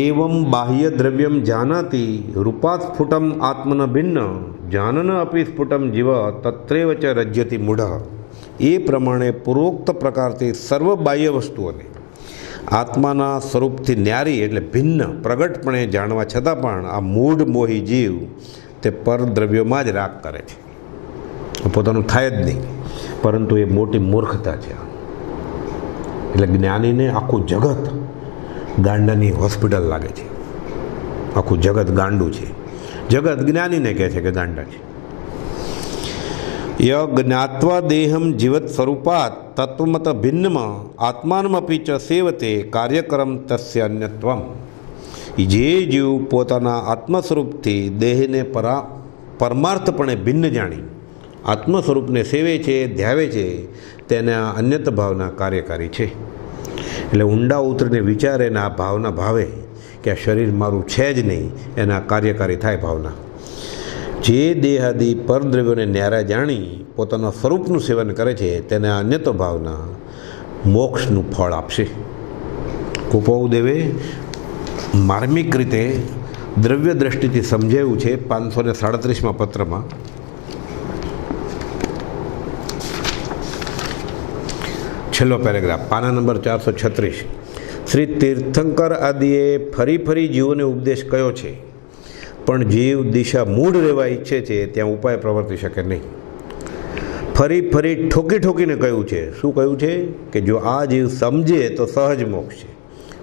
એવમ બાહ્ય દ્રવ્યમ જાનાતિ રૂપાત સ્ફુટમ આત્મન ભિન્ન, જાનન અપી સ્ફુટમ જીવ તત્રેવ ચ રજ્યતિ મૂઢ. એ પ્રમાણે પૂર્વોક્ત પ્રકારથી સર્વ બાહ્ય વસ્તુઓને આત્માના સ્વરૂપથી ન્યારી એટલે ભિન્ન પ્રગટપણે જાણવા છતાં પણ આ મૂઢ મોહી જીવ તે પરદ્રવ્યોમાં જ રાગ કરે છે. પોતાનું થાય જ નહીં, પરંતુ એ મોટી મૂર્ખતા છે. એટલે જ્ઞાનીને આખું જગત ગાંડાની હોસ્પિટલ લાગે છે. આખું જગત ગાંડું છે. જગત જ્ઞાનીને કહે છે કે ગાંડા છે. ય જ્ઞાત્વા દેહમ જીવત સ્વરૂપાત તત્વમત ભિન્નમ આત્માનમપી ચ સેવતે કાર્યક્રમ તસ્ય અન્યત્વમ. જે જીવ પોતાના આત્મ સ્વરૂપથી દેહને પરમાર્થપણે ભિન્ન જાણી આત્મ સ્વરૂપને સેવે છે, ધ્યાવે છે, તેના અન્યત ભાવના કાર્યકારી છે. એટલે ઊંડા ઉતરીને વિચારે ને આ ભાવના ભાવે કે આ શરીર મારું છે જ નહીં, એના કાર્યકારી થાય ભાવના. જે દેહાદિ પરદ્રવ્યોને ન્યારા જાણી પોતાના સ્વરૂપનું સેવન કરે છે તેને અન્યતો ભાવના મોક્ષનું ફળ આપશે. કુપોદેવે માર્મિક રીતે દ્રવ્ય દ્રષ્ટિથી સમજાવ્યું છે 537માં પત્રમાં. છેલ્લો પેરેગ્રાફ, પાના નંબર 436. શ્રી તીર્થંકર આદિએ ફરી ફરી જીવોને ઉપદેશ કયો છે, પણ જીવ દિશા મૂળ રહેવા ઈચ્છે છે ત્યાં ઉપાય પ્રવર્તી શકે નહીં. ફરી ફરી ઠોકી ઠોકીને કહ્યું છે. શું કહ્યું છે? કે જો આ જીવ સમજે તો સહજ મોક્ષ છે,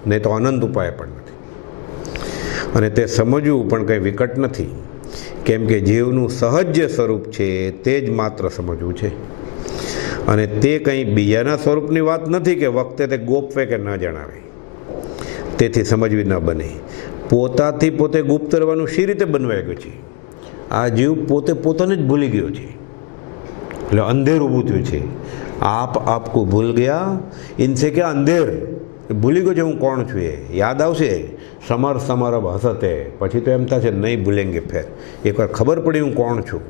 નહીં તો અનંત ઉપાય પણ નથી. અને તે સમજવું પણ કંઈ વિકટ નથી, કેમ કે જીવનું સહજ જે સ્વરૂપ છે તે જ માત્ર સમજવું છે. અને તે કંઈ બીજાના સ્વરૂપની વાત નથી કે વખતે તે ગોપવે કે ન જણાવે, તેથી સમજવી ન બને. પોતાથી પોતે ગુપ્ત રહેવાનું શી રીતે બનવાઈ ગયું છે? આ જીવ પોતે પોતાને જ ભૂલી ગયો છે, એટલે અંધેર ઊભું થયું છે. આપકો ભૂલ ગયા ઇનસે કે અંધેર, ભૂલી ગયો છે હું કોણ છું. એ યાદ આવશે સમર સમર અબ હસતે, પછી તો એમ થશે નહીં ભૂલેંગે ફેર. એકવાર ખબર પડી હું કોણ છું,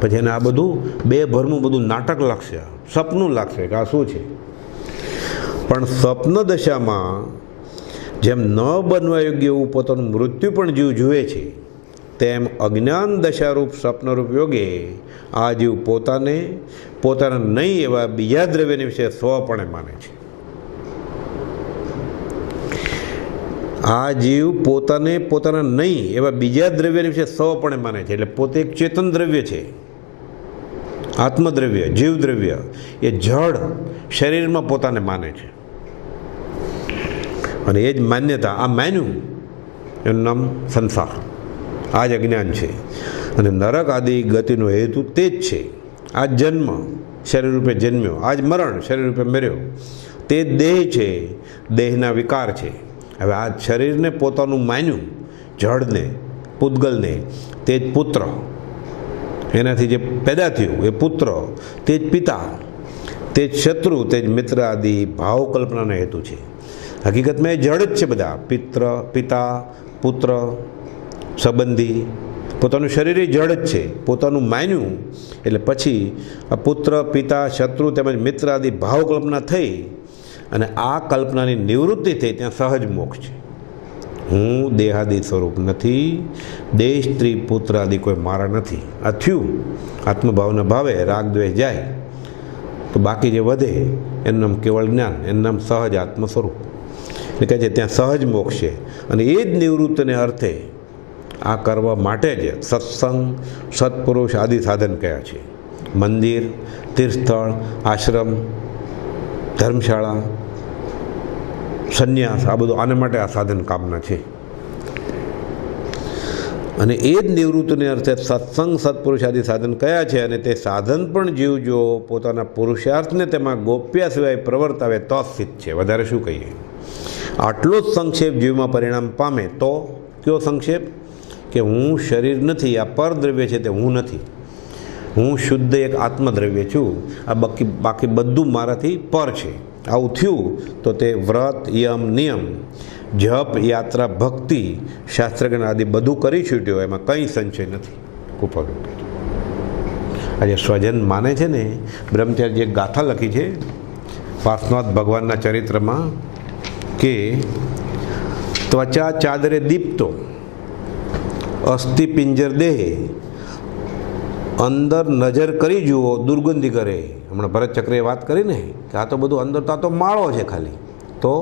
પછી એને આ બધું બે ભરનું બધું નાટક લાગશે, સપનું લાગશે કે આ શું છે. પણ સ્વપ્ન દશામાં જેમ ન બનવા યોગ્ય એવું પોતાનું મૃત્યુ પણ જીવ જુએ છે, તેમ અજ્ઞાન દશારૂપ સ્વપ્નરૂપ યોગે આ જીવ પોતાના નહીં એવા બીજા દ્રવ્યની વિશે સ્વપણે માને છે. આ જીવ પોતાના નહીં એવા બીજા દ્રવ્યની વિશે સ્વપણે માને છે. એટલે પોતે એક ચેતન દ્રવ્ય છે, આત્મદ્રવ્ય, જીવ દ્રવ્ય. એ જડ શરીરમાં પોતાને માને છે. અને એ જ માન્યતા, આ માન્યું એનું નામ સંસાર. આ જ અજ્ઞાન છે. અને નરક આદિ ગતિનો હેતુ તે જ છે. આ જન્મ શરીર રૂપે જન્મ્યો, આ જ મરણ શરીર રૂપે મર્યો. તે દેહ છે, દેહના વિકાર છે. હવે આ શરીરને પોતાનું માન્યું, જળને, પૂતગલને, તે જ પુત્ર, એનાથી જે પેદા થયું એ પુત્ર, તે જ પિતા, તે જ શત્રુ, તે જ મિત્ર આદિ ભાવ કલ્પનાનો હેતુ છે. હકીકતમાં એ જડ જ છે બધા. પિતા, પુત્ર, સંબંધી, પોતાનું શરીર એ જડ જ છે. પોતાનું માન્યું એટલે પછી આ પુત્ર, પિતા, શત્રુ તેમજ મિત્ર આદિ ભાવ કલ્પના થઈ, અને આ કલ્પનાની નિવૃત્તિ થઈ ત્યાં સહજ મોક્ષ છે. હું દેહાદિ સ્વરૂપ નથી, દેહ, સ્ત્રી, પુત્ર આદિ કોઈ મારા નથી. આ થયું આત્મભાવના ભાવે રાગ દ્વેષ જાય તો બાકી જે વધે એનું નામ કેવળ જ્ઞાન, એનું નામ સહજ આત્મ સ્વરૂપ. એટલે કહે છે ત્યાં સહજ મોક્ષ છે. અને એ જ નિવૃત્તિને અર્થે આ કરવા માટે જ સત્સંગ, સત્પુરુષ આદિ સાધન કયા છે. મંદિર, તીર્થસ્થળ, આશ્રમ, ધર્મશાળા, સંન્યાસ, આ બધું આના માટે આ સાધન કામના છે. અને એ જ નિવૃત્તિને અર્થે સત્સંગ, સત્પુરુષ આદિ સાધન કયા છે. અને તે સાધન પણ જીવ જો પોતાના પુરુષાર્થને તેમાં ગોપ્યા સિવાય પ્રવર્તાવે તો સિદ્ધ છે. વધારે શું કહીએ? આટલો જ સંક્ષેપ જીવમાં પરિણામ પામે તો કયો સંક્ષેપ? કે હું શરીર નથી, આ પરદ્રવ્ય છે તે હું નથી, હું શુદ્ધ એક આત્મદ્રવ્ય છું, આ બાકી બધું મારાથી પર છે. આવું થયું તો તે વ્રત, યમ, નિયમ, જપ, યાત્રા, ભક્તિ, શાસ્ત્રજ્ઞ આદિ બધું કરી છૂટ્યો, એમાં કંઈ સંશય નથી. કૃપાળુ આજે સ્વજન માને છે ને, બ્રહ્મચારી એક ગાથા લખી છે પાર્શ્વનાથ ભગવાનના ચરિત્રમાં કે ત્વચા ચાદરે દીપતો અસ્થિ પિંજર દેહે, અંદર નજર કરી જુઓ દુર્ગંધી કરે. હમણાં ભરત ચક્રીએ વાત કરી ને કે આ તો બધું અંદર તો આ તો માળો છે ખાલી. તો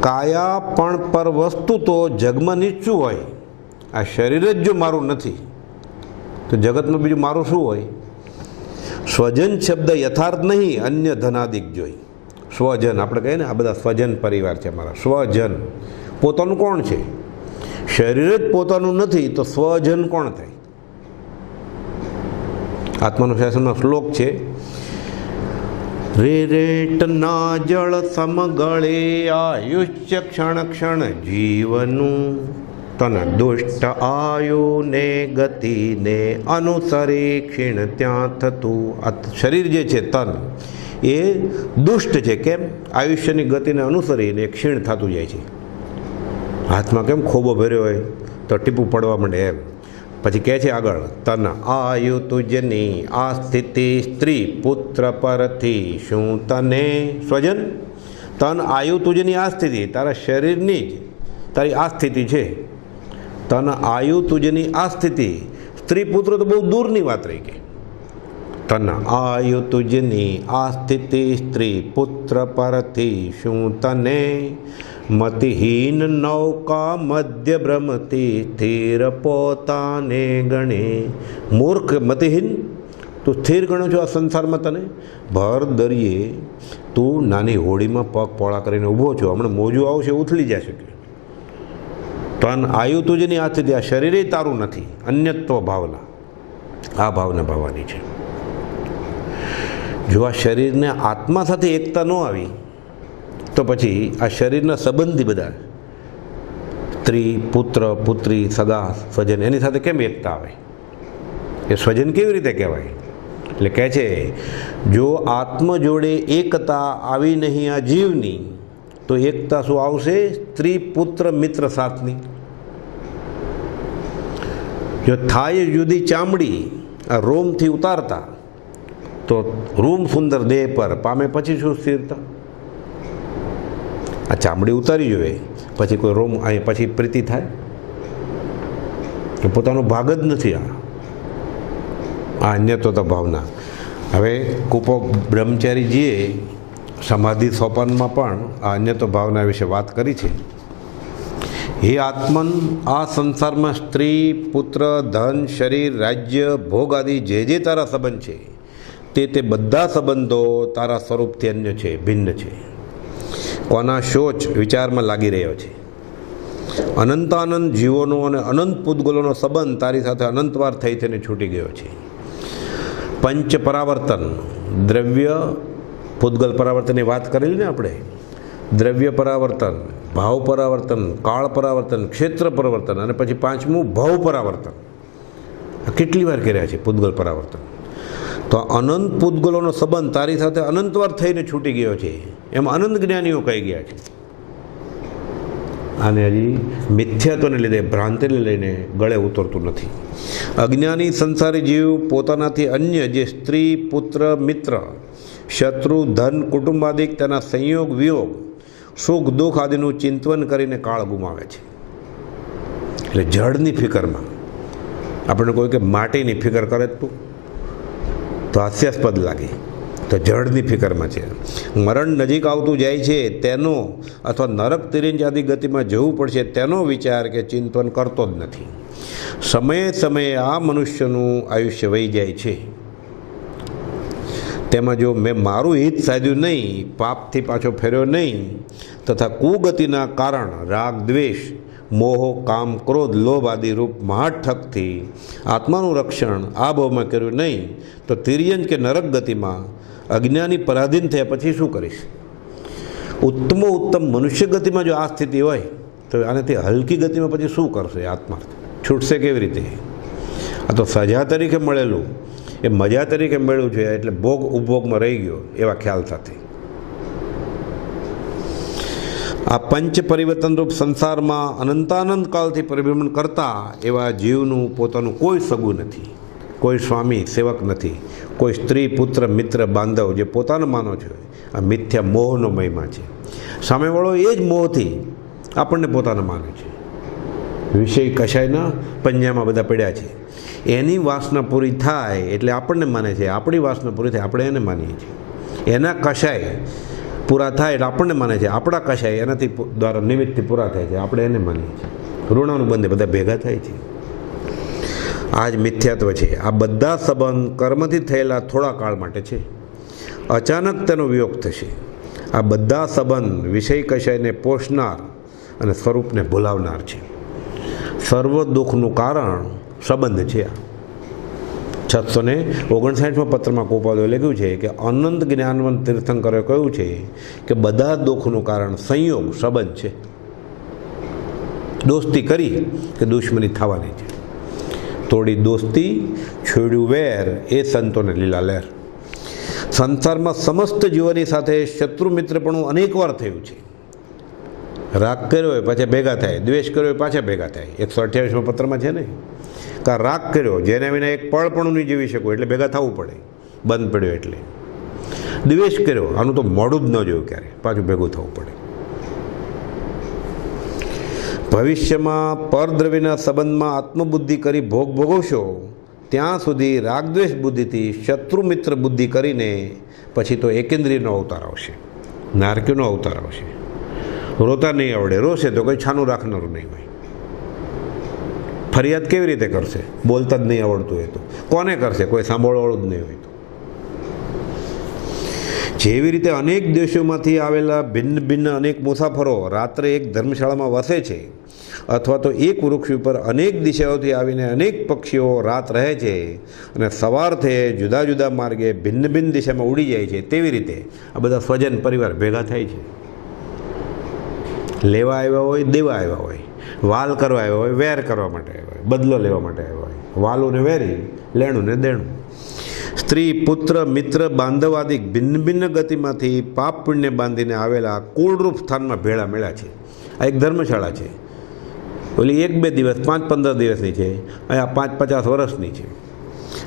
કાયા પણ પર વસ્તુ તો જગમાં નીચું હોય. આ શરીર જ જો મારું નથી તો જગતનું બીજું મારું શું હોય? સ્વજન શબ્દ યથાર્થ નહીં, અન્ય ધનાદિક જોઈ. સ્વજન આપણે કહીએ ને, આ બધા સ્વજન પરિવાર છે મારા. સ્વજન પોતાનું કોણ છે? શરીર જ પોતાનું નથી તો સ્વજન કોણ થાય? આત્માનુશાસનનો શ્લોક છે, રે રેટના જળ સમગળે આયુષ્ય ક્ષણ ક્ષણ જીવનું, તન દુષ્ટ આયુને ગતિને અનુસરે ક્ષીણ ત્યાં થતું. આ શરીર જે છે તન એ દુષ્ટ છે. કેમ? આયુષ્યની ગતિને અનુસરીને ક્ષીણ થતું જાય છે. હાથમાં કેમ ખોબો ભર્યો હોય તો ટીપું પડવા માંડે એમ. પછી કહે છે આગળ, તન આયુ તુજની આ સ્થિતિ સ્ત્રી પુત્ર પરથી શું તને સ્વજન. તન આયુ તુજની આ સ્થિતિ, તારા શરીરની જ તારી આ સ્થિતિ છે. તન આયુ તુજની આ સ્થિતિ, સ્ત્રી પુત્ર તો બહુ દૂરની વાત રહી ગઈ. તન આયુ તુજની આ સ્થિતિ સ્ત્રી પુત્ર પરથી શું તને મતિહીન નૌકા મધ્ય ભ્રમતી સ્થિર પોતાને ગણે. મૂર્ખ મતિહીન, તું સ્થિર ગણો છો આ સંસારમાં. તને ભર દરિયે તું નાની હોડીમાં પગ પોળા કરીને ઊભો છો, હમણાં મોજું આવશે ઉથલી જશે. તન આયુ તુજની આ સ્થિતિ, આ શરીરે તારું નથી. અન્યત્વ ભાવના, આ ભાવના ભાવવાની છે. જો આ શરીરને આત્મા સાથે એકતા ન આવી તો પછી આ શરીરના સંબંધી બધા સ્ત્રી, પુત્ર, પુત્રી, સગા, સ્વજન, એની સાથે કેમ એકતા આવે? એ સ્વજન કેવી રીતે કહેવાય? એટલે કહે છે, જો આત્મ જોડે એકતા આવી નહીં આ જીવની, તો એકતા શું આવશે? સ્ત્રી, પુત્ર, મિત્ર સાથની. જો થાય જુદી ચામડી આ રોમથી ઉતારતા, તો રૂમ સુંદર દેહ પર પામે પછી શું સ્થિરતા? આ ચામડી ઉતારી જોઈએ પછી કોઈ રોમ અહીં પછી પ્રીતિ થાય? પોતાનો ભાગ જ નથી. આ અન્યત્વ ભાવના. હવે કૂપો બ્રહ્મચારીજીએ સમાધિ સોપાનમાં પણ આ અન્યત્વ ભાવના વિશે વાત કરી છે. હે આત્મન, આ સંસારમાં સ્ત્રી, પુત્ર, ધન, શરીર, રાજ્ય, ભોગ આદિ જે તારા સંબંધ છે તે બધા સંબંધો તારા સ્વરૂપથી અન્ય છે, ભિન્ન છે. કોના શોચ વિચારમાં લાગી રહ્યો છે. અનંતાનંદ જીવોનો અને અનંત પૂતગલોનો સંબંધ તારી સાથે અનંતવાર થઈ થઈને છૂટી ગયો છે. પંચ પરાવર્તન, દ્રવ્ય, પૂતગલ પરાવર્તનની વાત કરેલી ને આપણે. દ્રવ્ય પરાવર્તન, ભાવ પરાવર્તન, કાળ પરાવર્તન, ક્ષેત્ર પરિવર્તન અને પછી પાંચમું ભાવ પરાવર્તન. આ કેટલી વાર કર્યા છે પૂતગલ પરાવર્તન? તો અનંત પૂતગલોનો સંબંધ તારી સાથે અનંતવાર થઈને છૂટી ગયો છે, એમાં અનંત જ્ઞાનીઓ કહી ગયા છે. આને હજી મિથ્યાત્વને લીધે, ભ્રાંતિને લઈને ગળે ઉતરતું નથી. અજ્ઞાની સંસારી જીવ પોતાનાથી અન્ય જે સ્ત્રી, પુત્ર, મિત્ર, શત્રુ, ધન, કુટુંબાદિક તેના સંયોગ, વિયોગ, સુખ, દુઃખ આદિનું ચિંતન કરીને કાળ ગુમાવે છે. એટલે જળની ફિકરમાં આપણે કોઈ કે માટીની ફિકર કરે તું તો હાસ્યાસ્પદ લાગે, તો જળની ફિકરમાં છે. મરણ નજીક આવતું જાય છે તેનો, અથવા નરક તિરંજ આદિ ગતિમાં જવું પડશે તેનો વિચાર કે ચિંતન કરતો જ નથી. સમયે સમયે આ મનુષ્યનું આયુષ્ય વહી જાય છે. તેમાં જો મેં મારું હિત સાધ્યું નહીં, પાપથી પાછો ફેર્યો નહીં, તથા કુગતિના કારણ રાગ, દ્વેષ, મોહ, કામ, ક્રોધ, લોભ આદિ રૂપ મહાઠકથી આત્માનું રક્ષણ આ ભાવમાં કર્યું નહીં, તો તિર્યંજ કે નરક ગતિમાં અજ્ઞાની પરાધીન થયા પછી શું કરીશ? ઉત્તમ મનુષ્ય ગતિમાં જો આ સ્થિતિ હોય તો આનાથી હલકી ગતિમાં પછી શું કરશે? આત્મા છૂટશે કેવી રીતે? આ તો સજા તરીકે મળેલું, એ મજા તરીકે મળ્યું છે, એટલે ભોગ ઉપભોગમાં રહી ગયો એવા ખ્યાલ સાથે. આ પંચ પરિવર્તનરૂપ સંસારમાં અનંતાનંદ કાળથી પરિભ્રમણ કરતા એવા જીવનું પોતાનું કોઈ સગું નથી, કોઈ સ્વામી, સેવક નથી, કોઈ સ્ત્રી, પુત્ર, મિત્ર, બાંધવ જે પોતાનો માનો છે. આ મિથ્યા મોહનો મહિમા છે. સામેવાળો એ જ મોહથી આપણને પોતાનો માને છે. વિષય કશાયના પંજામાં બધા પડ્યા છે. એની વાસના પૂરી થાય એટલે આપણને માને છે, આપણી વાસના પૂરી થાય આપણે એને માનીએ છીએ. એના કશાય પૂરા થાય એટલે આપણને માને છે, આપણા કશાય એનાથી દ્વારા નિમિત્તથી પૂરા થાય છે, આપણે એને માનીએ છીએ. ઋણાનુબંધે બધા ભેગા થાય છે. આ જ મિથ્યાત્વ છે. આ બધા સંબંધ કર્મથી થયેલા થોડા કાળ માટે છે, અચાનક તેનો વિયોગ થશે. આ બધા સંબંધ વિષય કશાયને પોષનાર અને સ્વરૂપને ભૂલાવનાર છે. સર્વ દુઃખનું કારણ સંબંધ છે. 659માં પત્રમાં કોપાદોએ લખ્યું છે કે અનંત જ્ઞાનવંત તીર્થંકરે કહ્યું છે કે બધા દુઃખનું કારણ સંયોગ, સંબંધ છે. દોસ્તી કરી કે દુશ્મની થવાની છે. તોડી દોસ્તી, છોડ્યું વેર, એ સંતોને લીલા લહેર. સંસારમાં સમસ્ત જીવોની સાથે શત્રુ મિત્રપણું અનેકવાર થયું છે. રાગ કર્યો હોય પાછા ભેગા થાય, દ્વેષ કર્યો હોય પાછા ભેગા થાય. 128માં પત્રમાં છે ને, કે રાગ કર્યો જેના વિના એક પળ પણ નહીં જીવી શકો એટલે ભેગા થવું પડે, બંધ પડ્યો એટલે. દ્વેષ કર્યો, આનું તો મોડું જ ન જોયું ક્યારે, પાછું ભેગું થવું પડે. ભવિષ્યમાં પરદ્રવ્યના સંબંધમાં આત્મબુદ્ધિ કરી ભોગ ભોગવશો ત્યાં સુધી રાગદ્વેષ બુદ્ધિથી શત્રુ મિત્ર બુદ્ધિ કરીને પછી તો એકેન્દ્રિયનો અવતાર આવશે, નારકીયનો અવતાર આવશે. રોતા નહીં આવડે, રોશે તો કોઈ છાનું રાખનારું નહીં હોય. ફરિયાદ કેવી રીતે કરશે? બોલતા જ નહીં આવડતું હોય તો કોને કરશે? કોઈ સાંભળવાળું જ નહીં હોય તો. જેવી રીતે અનેક દેશોમાંથી આવેલા ભિન્ન ભિન્ન અનેક મુસાફરો રાત્રે એક ધર્મશાળામાં વસે છે, અથવા તો એક વૃક્ષ ઉપર અનેક દિશાઓથી આવીને અનેક પક્ષીઓ રાત રહે છે અને સવાર થયે જુદા જુદા માર્ગે ભિન્ન ભિન્ન દિશામાં ઉડી જાય છે, તેવી રીતે આ બધા સ્વજન પરિવાર ભેગા થાય છે. લેવા આવ્યા હોય, દેવા આવ્યા હોય, વાલ કરવા આવ્યા હોય, વેર કરવા માટે આવ્યા હોય, બદલો લેવા માટે આવ્યા હોય, વાલું ને વેરી, લેણું ને દેણું. સ્ત્રી, પુત્ર, મિત્ર, બાંધવાદિક ભિન્ન ભિન્ન ગતિમાંથી પાપ પુણ્ય બાંધીને આવેલા કુળરૂપ સ્થાનમાં ભેળા મેળા છે. આ એક ધર્મશાળા છે. ઓલી 1-2 દિવસ, 5-15 દિવસની છે, અહીંયા 5-50 વર્ષની છે.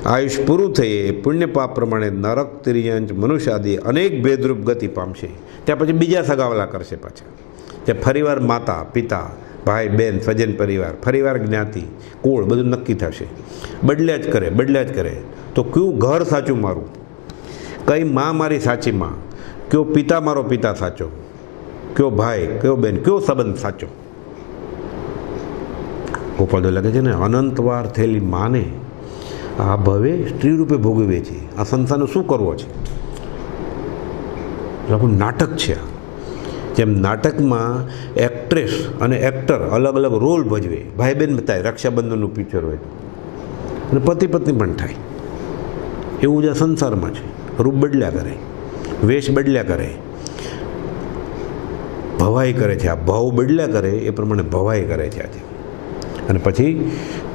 આયુષ પૂરું થઈએ પુણ્ય પાપ પ્રમાણે નરક, તિર્યંચ, મનુષ્ય આદિ અનેક ભેદરૂપ ગતિ પામશે. ત્યાં પછી બીજા સગાવલા કરશે પાછા. ત્યાં ફરીવાર માતા, પિતા, ભાઈ, બહેન, સ્વજન પરિવાર, ફરીવાર જ્ઞાતિ, કુળ બધું નક્કી થશે. બદલ્યા જ કરે. તો કયું ઘર સાચું મારું? કઈ માં મારી સાચી માં? કયો પિતા મારો પિતા સાચો? કયો ભાઈ, કયો બેન, કયો સંબંધ સાચો? ગોપાલ લાગે છે ને, અનંતવાર થયેલી માને આ ભવે સ્ત્રી રૂપે ભોગવે છે. આ સંસારનો શું કરવો છે? આપણું નાટક છે. જેમ નાટકમાં એક્ટ્રેસ અને એક્ટર અલગ અલગ રોલ ભજવે, ભાઈ બહેન થાય, રક્ષાબંધનનું પિક્ચર હોય અને પતિ પત્ની પણ થાય. એવું જ આ સંસારમાં છે. રૂપ બદલ્યા કરે, વેશ બદલ્યા કરે, ભવાઈ કરે છે. આ ભાવ બદલ્યા કરે એ પ્રમાણે ભવાઈ કરે છે આજે. અને પછી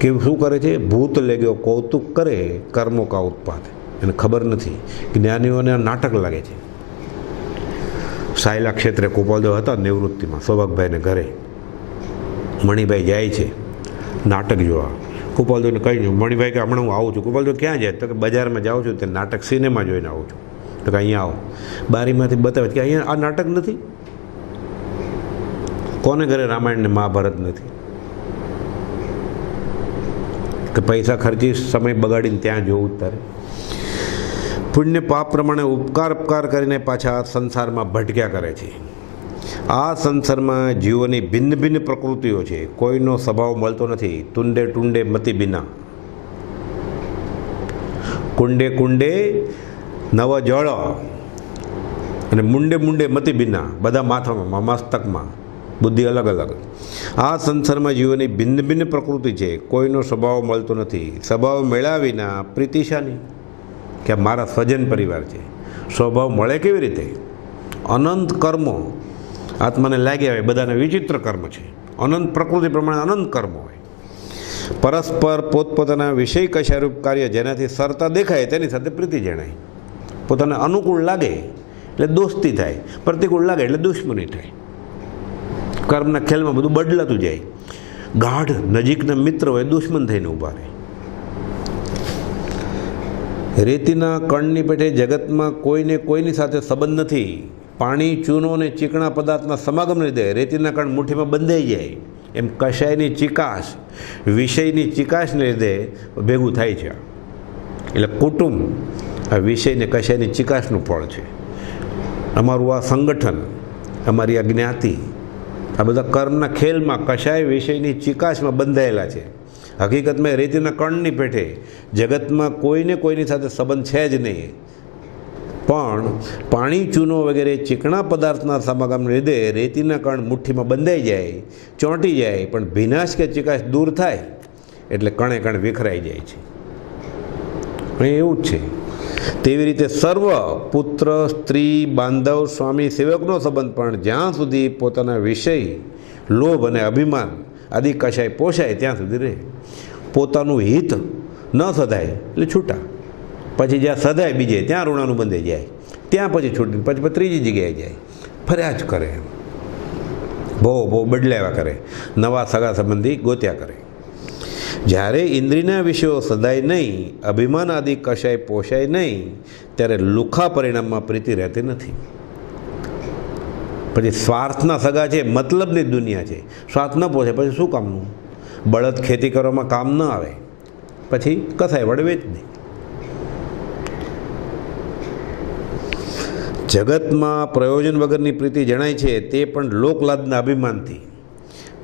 કેવું શું કરે છે? ભૂત લેગ્યો કૌતુક કરે, કર્મો કા ઉત્પાદ. એને ખબર નથી. જ્ઞાનીઓને આ નાટક લાગે છે. સાયલા ક્ષેત્રે ગોપાલદેવ હતા નિવૃત્તિમાં, સૌભાગભાઈને ઘરે. મણિભાઈ જાય છે નાટક જોવા. ગોપાલદેવને કહી દઉં, મણિભાઈ કે હમણાં હું આવું છું. ગોપાલદેવ ક્યાં જાય? તો કે બજારમાં જાઉં છું, તે નાટક સિનેમા જોઈને આવું છું. તો કે અહીંયા આવો. બારીમાંથી બતાવે કે અહીંયા આ નાટક નથી. કોને ઘરે રામાયણ ને મહાભારત નથી? કે પૈસા ખર્ચી સમય બગાડીને ત્યાં જોવું જ તારે. પુણ્ય પાપ પ્રમાણે ઉપકાર કરીને પાછા સંસારમાં ભટક્યા કરે છે. આ સંસારમાં જીવોની ભિન્ન ભિન્ન પ્રકૃતિઓ છે. કોઈનો સ્વભાવ મળતો નથી. તુંડે ટુંડે મતિ બિના, કુંડે કુંડે નવ જળ અને મુંડે મુંડે મતિ બિના. બધા માથામાં, મસ્તકમાં બુદ્ધિ અલગ અલગ. આ સંસારમાં જીવોની ભિન્ન ભિન્ન પ્રકૃતિ છે. કોઈનો સ્વભાવ મળતો નથી. સ્વભાવ મેળવ્યા વિના પ્રીતિશાની, કે મારા સ્વજન પરિવાર છે. સ્વભાવ મળે કેવી રીતે? અનંત કર્મો આત્માને લાગ્યા હોય. બધાને વિચિત્ર કર્મ છે. અનંત પ્રકૃતિ પ્રમાણે અનંત કર્મો હોય. પરસ્પર પોતપોતાના વિષય કશારૂપ કાર્ય જેનાથી સરતા દેખાય તેની સાથે પ્રીતિ જણાય. પોતાને અનુકૂળ લાગે એટલે દોસ્તી થાય, પ્રતિકૂળ લાગે એટલે દુશ્મની થાય. કર્મના ખેલમાં બધું બદલાતું જાય. ગાઢ નજીકના મિત્ર હોય, દુશ્મન થઈને ઊભા રહે. રેતીના કણની પેઠે જગતમાં કોઈને કોઈની સાથે સંબંધ નથી. પાણી, ચૂનો અને ચીકણા પદાર્થના સમાગમને લીધે રેતીના કણ મુઠ્ઠીમાં બંધાઈ જાય. એમ કશાયની ચિકાશ, વિષયની ચિકાશને લીધે ભેગું થાય છે. એટલે કુટુંબ આ વિષયને કશાયની ચિકાશનું ફળ છે. અમારું આ સંગઠન, અમારી આ જ્ઞાતિ, આ બધા કર્મના ખેલમાં કશાય વિષયની ચિકાશમાં બંધાયેલા છે. હકીકતમાં રેતીના કણની પેઠે જગતમાં કોઈને કોઈની સાથે સંબંધ છે જ નહીં. પણ પાણી, ચૂનો વગેરે ચીકણા પદાર્થના સમાગમને લીધે રેતીના કણ મુઠ્ઠીમાં બંધાઈ જાય, ચોંટી જાય, પણ ભીનાશ કે ચિકાશ દૂર થાય એટલે કણે કણ વિખરાઈ જાય છે. અહીં એવું જ છે. તેવી રીતે સર્વ પુત્ર, સ્ત્રી, બાંધવ, સ્વામી, સેવકનો સંબંધ પણ જ્યાં સુધી પોતાના વિષય, લોભ અને અભિમાન આદિ કશાય પોષાય ત્યાં સુધી રહે. પોતાનું હિત ન સધાય એટલે છૂટા. પછી જ્યાં સધાય બીજે ત્યાં ઋણાનું બંધાઈ જાય, ત્યાં પછી છૂટીને પછી ત્રીજી જગ્યાએ જાય. ફર્યા જ કરે, બહુ બદલાવ્યા કરે, નવા સગા સંબંધી ગોત્યા કરે. જ્યારે ઇન્દ્રિયના વિષયો સદાય નહીં, અભિમાન આદિ કશાય પોષાય નહીં, ત્યારે લુખા પરિણામમાં પ્રીતિ રહેતી નથી. પછી સ્વાર્થના સગા છે, મતલબની દુનિયા છે. સ્વાર્થ ન પોષે પછી શું કામનું? બળદ ખેતી કરવામાં કામ ન આવે. પછી કસાય વડવે જ નહીં. જગતમાં પ્રયોજન વગરની પ્રીતિ જણાય છે તે પણ લોકલાદના અભિમાનથી,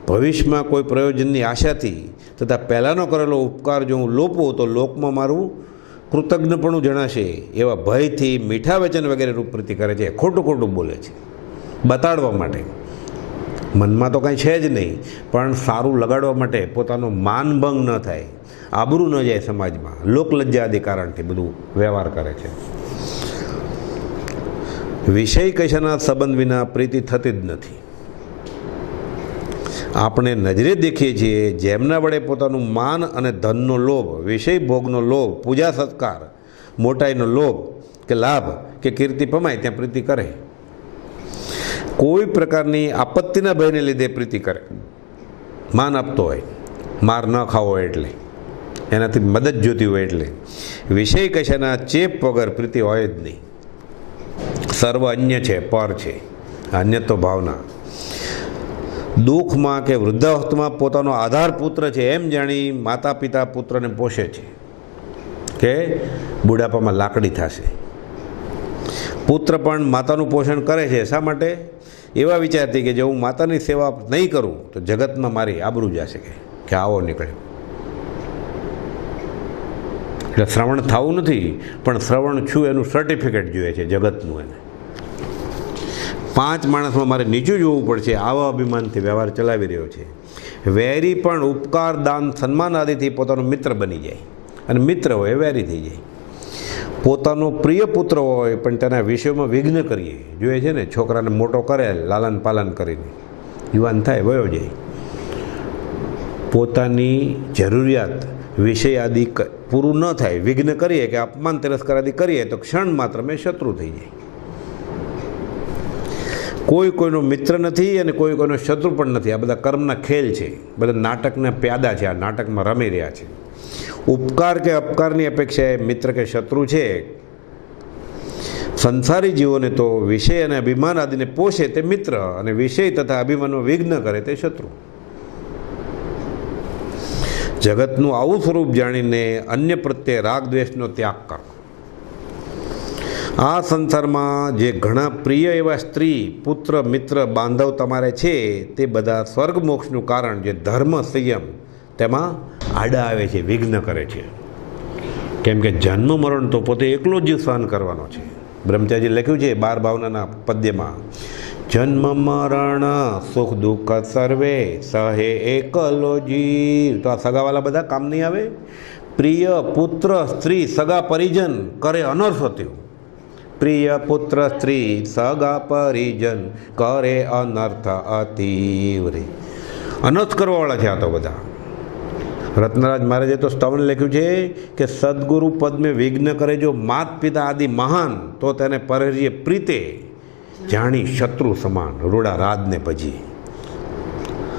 ભવિષ્યમાં કોઈ પ્રયોજનની આશાથી તથા પહેલાંનો કરેલો ઉપકાર જો હું લોપું તો લોકમાં મારું કૃતજ્ઞપણું જણાશે એવા ભયથી મીઠા વચન વગેરે રૂપ પ્રીતિ કરે છે. ખોટું ખોટું બોલે છે બતાડવા માટે, મનમાં તો કાંઈ છે જ નહીં, પણ સારું લગાડવા માટે પોતાનો માનભંગ ન થાય, આબરૂ ન જાય સમાજમાં, લોકલજ્જા આદિ કારણથી બધું વ્યવહાર કરે છે. વિષય કશાના સંબંધ વિના પ્રીતિ થતી જ નથી. આપણે નજરે દેખીએ છીએ જેમના વડે પોતાનું માન અને ધનનો લોભ, વિષય ભોગનો લોભ, પૂજા સત્કાર, મોટાઈનો લોભ કે લાભ કે કીર્તિ પમાય ત્યાં પ્રીતિ કરે. કોઈ પ્રકારની આપત્તિના ભયને લીધે પ્રીતિ કરે. માન આપતો હોય, માર ન ખાવો હોય એટલે, એનાથી મદદ જોતી હોય એટલે, વિષય કશાના ચેપ વગર પ્રીતિ હોય જ નહીં. સર્વ અન્ય છે, પર છે, અન્યત્વ ભાવના. દુઃખમાં કે વૃદ્ધાવસ્થામાં પોતાનો આધાર પુત્ર છે એમ જાણી માતા પિતા પુત્રને પોષે છે કે બુઢાપામાં લાકડી થશે. પુત્ર પણ માતાનું પોષણ કરે છે. શા માટે? એવા વિચારથી કે જો હું માતાની સેવા નહીં કરું તો જગતમાં મારી આબરૂ જશે, કે આવો નીકળે. એટલે શ્રવણ થવું નથી, પણ શ્રવણ છું એનું સર્ટિફિકેટ જોઈએ છે જગતનું. એને 5 માણસમાં મારે નીચું જોવું પડશે, આવા અભિમાનથી વ્યવહાર ચલાવી રહ્યો છે. વેરી પણ ઉપકાર, દાન, સન્માન આદિથી પોતાનો મિત્ર બની જાય, અને મિત્ર હોય વેરી થઈ જાય. પોતાનો પ્રિય પુત્ર હોય પણ તેના વિષયોમાં વિઘ્ન કરીએ. જોઈએ છે ને, છોકરાને મોટો કરે લાલન પાલન કરીને, યુવાન થાય વયો જાય. પોતાની જરૂરિયાત વિષય આદિ પૂરું ન થાય, વિઘ્ન કરીએ કે અપમાન તિરસ્કાર આદિ કરીએ તો ક્ષણ માત્ર મેં શત્રુ થઈ જાય. કોઈ કોઈનો મિત્ર નથી અને કોઈ કોઈનો શત્રુ પણ નથી. આ બધા કર્મના ખેલ છે, બધા નાટકના પ્યાદા છે, આ નાટકમાં રમી રહ્યા છે. ઉપકાર કે અપકારની અપેક્ષાએ મિત્ર કે શત્રુ છે. સંસારી જીવોને તો વિષય અને અભિમાન આદિને પોષે તે મિત્ર, અને વિષય તથા અભિમાનમાં વિઘ્ન કરે તે શત્રુ. જગતનું આવું સ્વરૂપ જાણીને અન્ય પ્રત્યે રાગ દ્વેષનો ત્યાગ કરો. આ સંસારમાં જે ઘણા પ્રિય એવા સ્ત્રી, પુત્ર, મિત્ર, બાંધવ તમારે છે તે બધા સ્વર્ગ મોક્ષનું કારણ જે ધર્મ સંયમ તેમાં આડા આવે છે, વિઘ્ન કરે છે. કેમ કે જન્મ મરણ તો પોતે એકલો જ સહન કરવાનો છે. બ્રહ્મચારી લખ્યું છે 12 ભાવનાના પદ્યમાં, જન્મ મરણ સુખ દુઃખ સર્વે સહે એકલો જીવ. તો આ સગાવાલા બધા કામ નહીં આવે. પ્રિય પુત્ર સ્ત્રી સગા પરિજન કરે અનર્થ તેવું. પ્રિય પુત્ર સ્ત્રી સગા પરિજન કરે અનર્થ અતીવ્ર. અનર્થ કરવાવાળા છે આ તો બધા. રત્નરાજ મહારાજે તો સ્તવન લખ્યું છે કે સદગુરુ પદ મેં વિઘ્ન કરે જો માત પિતા આદિ મહાન, તો તેને પરહરીએ પ્રીતે જાણી શત્રુ સમાન રૂડા રાજને ભજી.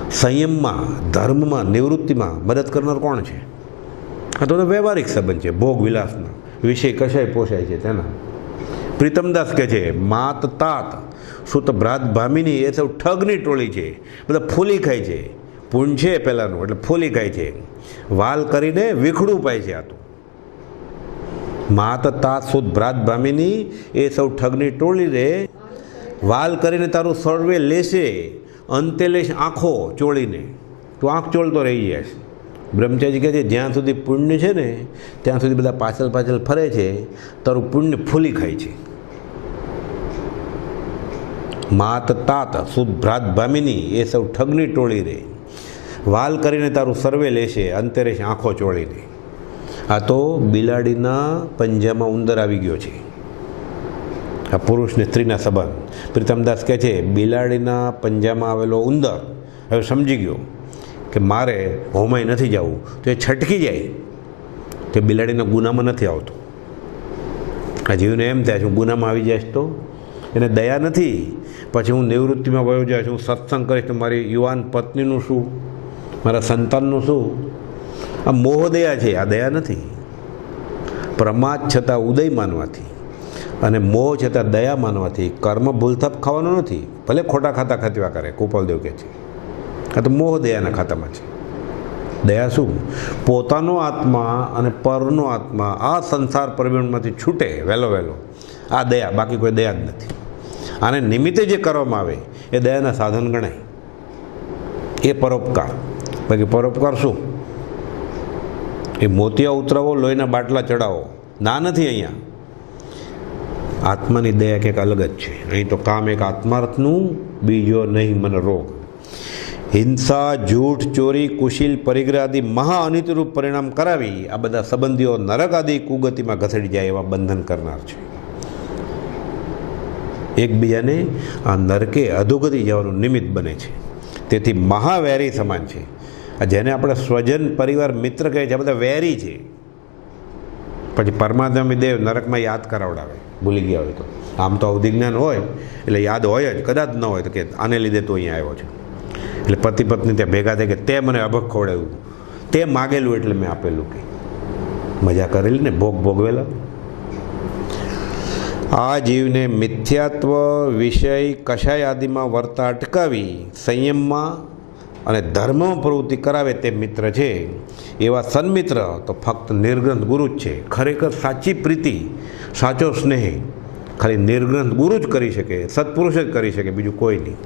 સંયમમાં, ધર્મમાં, નિવૃત્તિમાં મદદ કરનાર કોણ છે? આ તો વ્યવહારિક સંબંધ છે, ભોગ વિલાસના, વિષય કશાય પોષાય છે તેના. પ્રીતમદાસ કહે છે, માત તાત સુત ભ્રાત ભામિની એ સૌ ઠગની ટોળી છે, બધા ફૂલી ખાય છે. પૂન છે પહેલાંનું, એટલે ફૂલી ખાય છે. વાલ કરીને વિખડું પાય છે. આ તો માત તાત સુત ભ્રાત ભામિની એ સૌ ઠગની ટોળી રે, વાલ કરીને તારું સર્વે લેશે, અંતે લેશ આંખો ચોળીને. તું આંખ ચોળતો રહી જાય. બ્રહ્મચારી કહે છે જ્યાં સુધી પુણ્ય છે ને ત્યાં સુધી બધા પાછળ પાછળ ફરે છે, તારું પુણ્ય ફૂલી ખાય છે. માત તાત સુત ભ્રાત ભામિની એ સૌ ઠગની ટોળી રે, વાલ કરીને તારું સર્વે લેશે, અંતે રહેશે આંખો ચોળીને. આ તો બિલાડીના પંજામાં ઉંદર આવી ગયો છે. આ પુરુષ ને સ્ત્રીના સંબંધ. પ્રીતમદાસ કહે છે બિલાડીના પંજામાં આવેલો ઉંદર હવે સમજી ગયો કે મારે હોમાઈ નથી જવું, તો એ છટકી જાય કે બિલાડીના ગુનામાં નથી આવતો. આ જીવને એમ થાય છે હું ગુનામાં આવી જઈશ તો એને દયા નથી, પછી હું નિવૃત્તિમાં વયો જઈશ, હું સત્સંગ કરીશ તો મારી યુવાન પત્નીનું શું, મારા સંતાનનું શું? આ મોહદયા છે, આ દયા નથી. પ્રમાદ છતાં ઉદય માનવાથી અને મોહ છતાં દયા માનવાથી કર્મ ભૂલથાપ ખાવાનો નથી. ભલે ખોટા ખાતા ખાતવા કરે, ગોપાલદેવ કહે છે આ તો મોહ દયાના ખાતામાં છે. દયા શું? પોતાનો આત્મા અને પરનો આત્મા આ સંસાર પરિબળમાંથી છૂટે વહેલો આ દયા, બાકી કોઈ દયા જ નથી. આને નિમિત્તે જે કરવામાં આવે એ દયાના સાધન ગણાય. એ પરોપકાર. બાકી પરોપકાર શું? એ મોતિયા ઉતરાવો, લોહીના બાટલા ચડાવો, ના નથી. અહીંયા આત્માની દયા કંઈક અલગ જ છે. અહીં તો કામ એક આત્માર્થનું, બીજો નહીં મન રોગ. હિંસા, જૂઠ, ચોરી, કુશીલ, પરિગ્રહ આદિ મહા અનિતરૂપ પરિણામ કરાવી આ બધા સંબંધીઓ નરક આદિ કુગતિમાં ઘસડી જાય એવા બંધન કરનાર છે. એકબીજાને આ નરકે અધોગતિ જવાનું નિમિત્ત બને છે. તેથી મહાવેરી સમાન છે. આ જેને આપણે સ્વજન, પરિવાર, મિત્ર કહે છે, આ બધા વેરી છે. પછી પરમાત્મા દેવ નરકમાં યાદ કરાવડાવે, ભૂલી ગયા હોય તો. આમ તો અવધિજ્ઞાન હોય એટલે યાદ હોય જ, કદાચ ન હોય તો કે આને લીધે તું અહીંયા આવ્યો છે. એટલે પતિ પત્ની ત્યાં ભેગા થાય કે તે મને અભક ખવડાવ્યું, તે માગેલું એટલે મેં આપેલું. કે મજા કરેલી ને, ભોગ ભોગવેલા. આ જીવને મિથ્યાત્વ, વિષય, કષાય આદિમાં વર્તા અટકાવી સંયમમાં અને ધર્મમાં પ્રવૃત્તિ કરાવે તે મિત્ર છે. એવા સન્મિત્ર તો ફક્ત નિર્ગ્રંથ ગુરુ જ છે. ખરેખર સાચી પ્રીતિ, સાચો સ્નેહ ખાલી નિર્ગ્રંથ ગુરુ જ કરી શકે, સત્પુરુષ જ કરી શકે, બીજું કોઈ નહીં.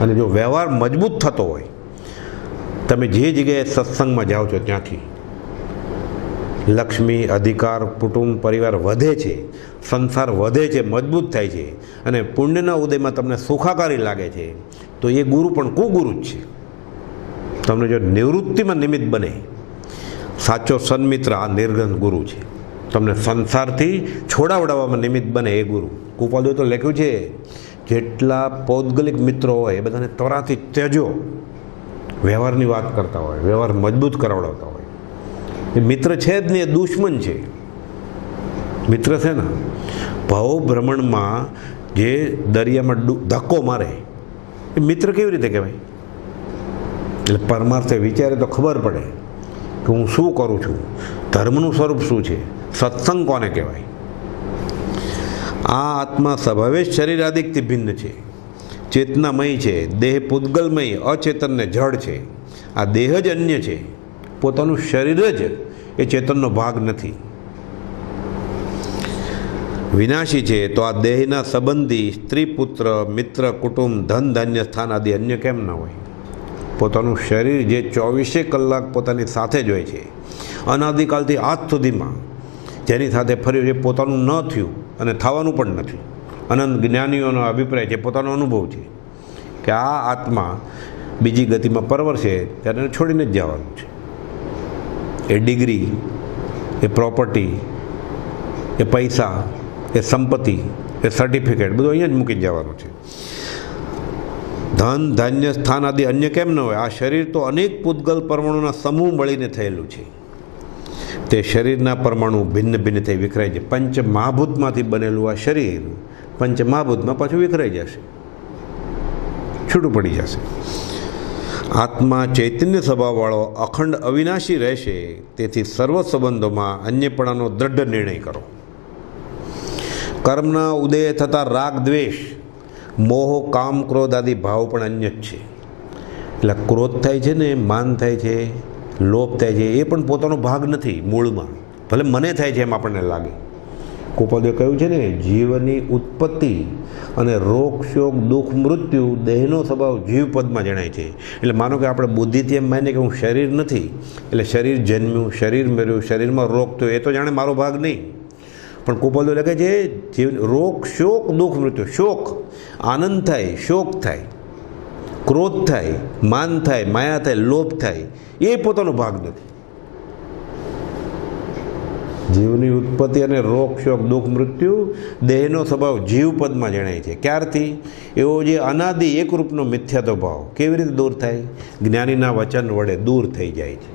અને જો વ્યવહાર મજબૂત થતો હોય, તમે જે જગ્યાએ સત્સંગમાં જાઓ છો ત્યાંથી લક્ષ્મી, અધિકાર, કુટુંબ, પરિવાર વધે છે, સંસાર વધે છે, મજબૂત થાય છે, અને પુણ્યના ઉદયમાં તમને સુખાકારી લાગે છે, તો એ ગુરુ પણ કુગુરુ જ છે. તમને જો નિવૃત્તિમાં નિમિત્ત બને, સાચો સન્મિત્ર આ નિર્ગ્રંથ ગુરુ છે. તમને સંસારથી છોડાવડાવવામાં નિમિત્ત બને એ ગુરુ. કુપાદોએ તો લખ્યું છે, જેટલા પૌદ્ગલિક મિત્રો હોય એ બધાને ત્વરાથી ત્યજો. વ્યવહારની વાત કરતા હોય, વ્યવહાર મજબૂત કરાવડાવતા હોય. એ મિત્ર છે જ નહીં, એ દુશ્મન છે. મિત્ર છે ને, ભાવ ભ્રમણમાં જે દરિયામાં ધક્કો મારે એ મિત્ર કેવી રીતે કહેવાય? એટલે પરમાર્થે વિચારે તો ખબર પડે કે હું શું કરું છું, ધર્મનું સ્વરૂપ શું છે, સત્સંગ કોને કહેવાય. આ આત્મા સ્વભાવે શરીર આદિકથી ભિન્ન છે, ચેતનામય છે, દેહ પૂતગલમય, અચેતનને જડ છે. આ દેહ જ અન્ય છે, પોતાનું શરીર જ એ ચેતનનો ભાગ નથી. વિનાશી છે તો આ દેહના સંબંધી સ્ત્રી, પુત્ર, મિત્ર, કુટુંબ, ધન, ધાન્ય, સ્થાન આદિ અન્ય કેમ ન હોય? પોતાનું શરીર જે 24 કલાક પોતાની સાથે જ હોય છે, અનાદિકાલથી આજ સુધીમાં જેની સાથે ફર્યું, જે પોતાનું ન થયું અને થવાનું પણ નથી. અનંત જ્ઞાનીઓનો અભિપ્રાય છે, પોતાનો અનુભવ છે કે આ આત્મા બીજી ગતિમાં પરવરશે ત્યારે એને છોડીને જ જવાનું છે. એ ડિગ્રી, એ પ્રોપર્ટી, એ પૈસા, એ સંપત્તિ, એ સર્ટિફિકેટ બધું અહીંયા જ મૂકી જવાનું છે. ધન, ધાન્ય, સ્થાન આદિ અન્ય કેમ ન હોય? આ શરીર તો અનેક પૂતગલ પરમાણુના સમૂહ મળીને થયેલું છે. તે શરીરના પરમાણુ ભિન્ન ભિન્ન થઈ વિખરાય છે. પંચ મહાભૂતમાંથી બનેલું આ શરીર પંચ મહાભૂતમાં પાછું વિખરાઈ જશે, છૂટું પડી જશે. આત્મા ચૈતન્ય સ્વભાવવાળો અખંડ અવિનાશી રહેશે. તેથી સર્વ સંબંધોમાં અન્યપણાનો દ્રઢ નિર્ણય કરો. કર્મના ઉદય થતા રાગ, દ્વેષ, મોહ, કામ, ક્રોધ આદિ ભાવ પણ અન્ય જ છે. એટલે ક્રોધ થાય છે ને, માન થાય છે, લોભ થાય છે, એ પણ પોતાનો ભાગ નથી મૂળમાં. ભલે મને થાય છે એમ આપણને લાગે. કુપદે કહ્યું છે ને, જીવની ઉત્પત્તિ અને રોગ, શોક, દુઃખ, મૃત્યુ દેહનો સ્વભાવ જીવપદમાં જણાય છે. એટલે માનો કે આપણે બુદ્ધિથી એમ માનીએ કે હું શરીર નથી, એટલે શરીર જન્મ્યું, શરીર મર્યું, શરીરમાં રોગ થયો, એ તો જાણે મારો ભાગ નહીં. પણ કુપદો લખે છે જીવ રોગ, શોક, દુઃખ, મૃત્યુ. શોક આનંદ થાય, શોક થાય, ક્રોધ થાય, માન થાય, માયા થાય, લોભ થાય, એ પોતાનો ભાગ નથી. જીવની ઉત્પત્તિ અને રોગ, શોક, દુઃખ, મૃત્યુ દેહનો સ્વભાવ જીવપદમાં જણાય છે. ક્યારથી? એવો જે અનાદિ એકરૂપનો મિથ્યાત્વ ભાવ કેવી રીતે દૂર થાય? જ્ઞાનીના વચન વડે દૂર થઈ જાય છે.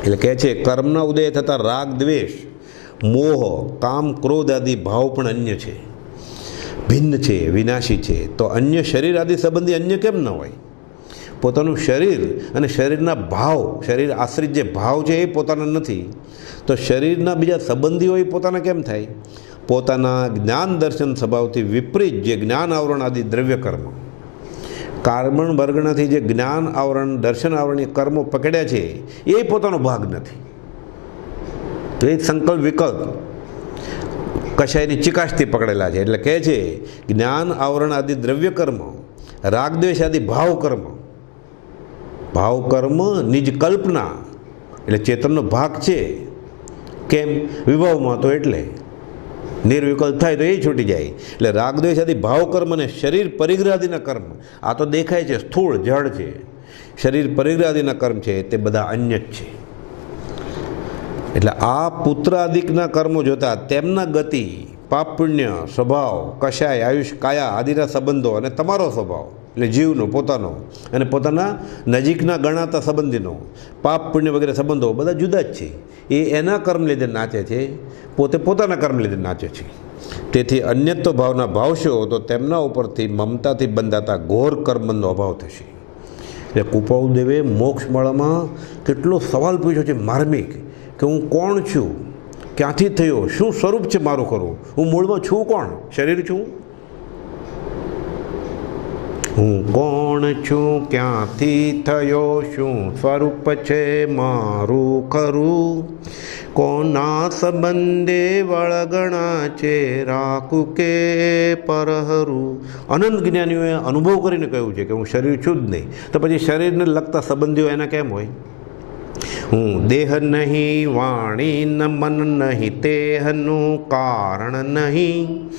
એટલે કહે છે, કર્મના ઉદય થતા રાગ, દ્વેષ, મોહ, કામ, ક્રોધ આદિ ભાવ પણ અન્ય છે, ભિન્ન છે, વિનાશી છે. તો અન્ય શરીર આદિ સંબંધી અન્ય કેમ ન હોય? પોતાનું શરીર અને શરીરના ભાવ, શરીર આશ્રિત જે ભાવ છે એ પોતાના નથી, તો શરીરના બીજા સંબંધીઓ એ પોતાના કેમ થાય? પોતાના જ્ઞાન દર્શન સ્વભાવથી વિપરીત જે જ્ઞાન આવરણ આદિ દ્રવ્ય કર્મ, કાર્બન વર્ગણાથી જે જ્ઞાન આવરણ દર્શન આવરણીય કર્મો પકડ્યા છે એ પોતાનો ભાગ નથી. તો એ સંકલ્પ વિકલ્પ કશાયની ચિકાશથી પકડેલા છે. એટલે કહે છે જ્ઞાન આવરણ આદિ દ્રવ્ય કર્મ, રાગદ્વેષ આદિ ભાવ કર્મ. ભાવ કર્મ નિજ કલ્પના એટલે ચેતનનો ભાગ છે. કેમ? વિભાવમાં તો એટલે નિર્વિકલ્પ થાય તો એ છૂટી જાય. એટલે રાગદ્વેષ આદિ ભાવ કર્મ અને શરીર પરિગ્રહાદિના કર્મ, આ તો દેખાય છે સ્થૂળ જળ છે, શરીર પરિગ્રહાદિના કર્મ છે તે બધા અન્ય જ છે. એટલે આ પુત્ર આદિકના કર્મો જોતા તેમના ગતિ, પાપ પુણ્ય, સ્વભાવ, કશાય, આયુષ, કાયા આદિના સંબંધો અને તમારો સ્વભાવ એટલે જીવનો પોતાનો અને પોતાના નજીકના ગણાતા સંબંધીનો પાપ પુણ્ય વગેરે સંબંધો બધા જુદા જ છે. એ એના કર્મ લીધે નાચે છે, પોતે પોતાના કર્મ લીધે નાચે છે. તેથી અન્યત્વ ભાવના ભાવશો તો તેમના ઉપરથી મમતાથી બંધાતા ઘોર કર્મનો અભાવ થશે. એટલે કૃપાળુદેવે મોક્ષમાળામાં કેટલો સવાલ પૂછ્યો છે માર્મિક, કે હું કોણ છું, ક્યાંથી થયો, શું સ્વરૂપ છે મારું ખરું, હું મૂળમાં છું કોણ, શરીર છું? હું કોણ છું, ક્યાંથી થયો, શું સ્વરૂપ છે મારું ખરું, કોના સંબંધે વળગણા છે, રાખું કે પરહરું. અનંત જ્ઞાનીઓએ અનુભવ કરીને કહ્યું છે કે હું શરીર છું જ નહીં. તો પછી શરીરને લગતા સંબંધીઓ એના કેમ હોય? હું દેહ નહીં, વાણી ન મન નહીં, તેહનું કારણ નહીં,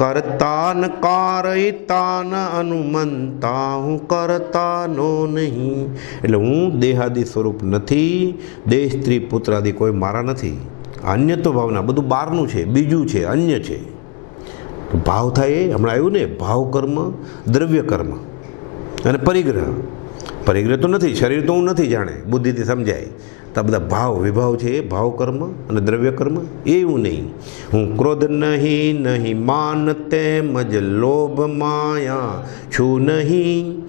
કરતા ન કારયતા ન અનુમંતા, હું કરતાનો નહીં. એટલે હું દેહાદિ સ્વરૂપ નથી, દેહ સ્ત્રી પુત્ર આદિ કોઈ મારા નથી. અન્યત્વ ભાવના બધું બહારનું છે, બીજું છે, અન્ય છે. ભાવ થાય એ હમણાં આવ્યું ને, ભાવ કર્મ, દ્રવ્ય કર્મ અને પરિગ્રહ. પરિગ્રહ તો નથી, શરીર તો હું નથી જાણે, બુદ્ધિથી સમજાય. તો આ બધા ભાવ વિભાવ છે એ ભાવ કર્મ અને દ્રવ્ય કર્મ એવું નહીં. હું ક્રોધ નહીં, નહીં માન તેમજ લોભ માયા છું નહીં,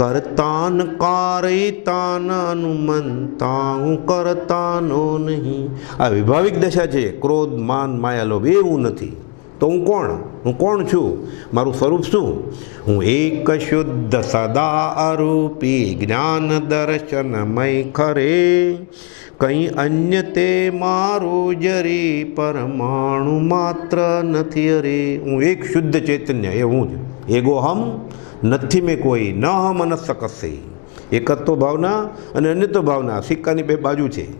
કરતાન કારયતાન અનુમંતા, હું કરતાનો નહીં. આ વિભાવિક દશા છે, ક્રોધ માન માયા લોભ એ હું નથી. તો હું કોણ? હું કોણ છું? મારું સ્વરૂપ શું? હું એક શુદ્ધ સદા અરૂપી જ્ઞાન દર્શનમય ખરે, કંઈ અન્ય તે મારું જરી પરમાણુ માત્ર નથી અરે. હું એક શુદ્ધ ચૈતન્ય એ હું જ, એગોહમ નથી મેં કોઈ, ન હમ ન શકશે. એકત્વ ભાવના અને અન્યત્વ ભાવના સિક્કાની બે બાજુ છે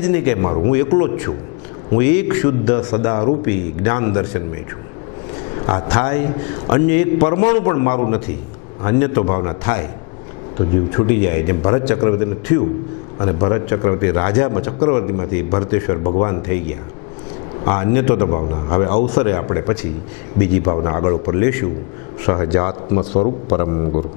જ નહીં કે મારું, હું એકલો જ છું. હું એક શુદ્ધ સદારૂપી જ્ઞાન દર્શનમય છું. આ થાય, અન્ય એક પરમાણુ પણ મારું નથી, અન્યત્વ ભાવના થાય તો જીવ છૂટી જાય. જેમ ભરત ચક્રવર્તીને થયું, અને ભરત ચક્રવર્તી રાજામાં ચક્રવર્તીમાંથી ભરતેશ્વર ભગવાન થઈ ગયા. આ અન્યત્વ ભાવના. હવે અવસરે આપણે પછી બીજી ભાવના આગળ ઉપર લેશું. સહજાત્મ સ્વરૂપ પરમ ગુરુ.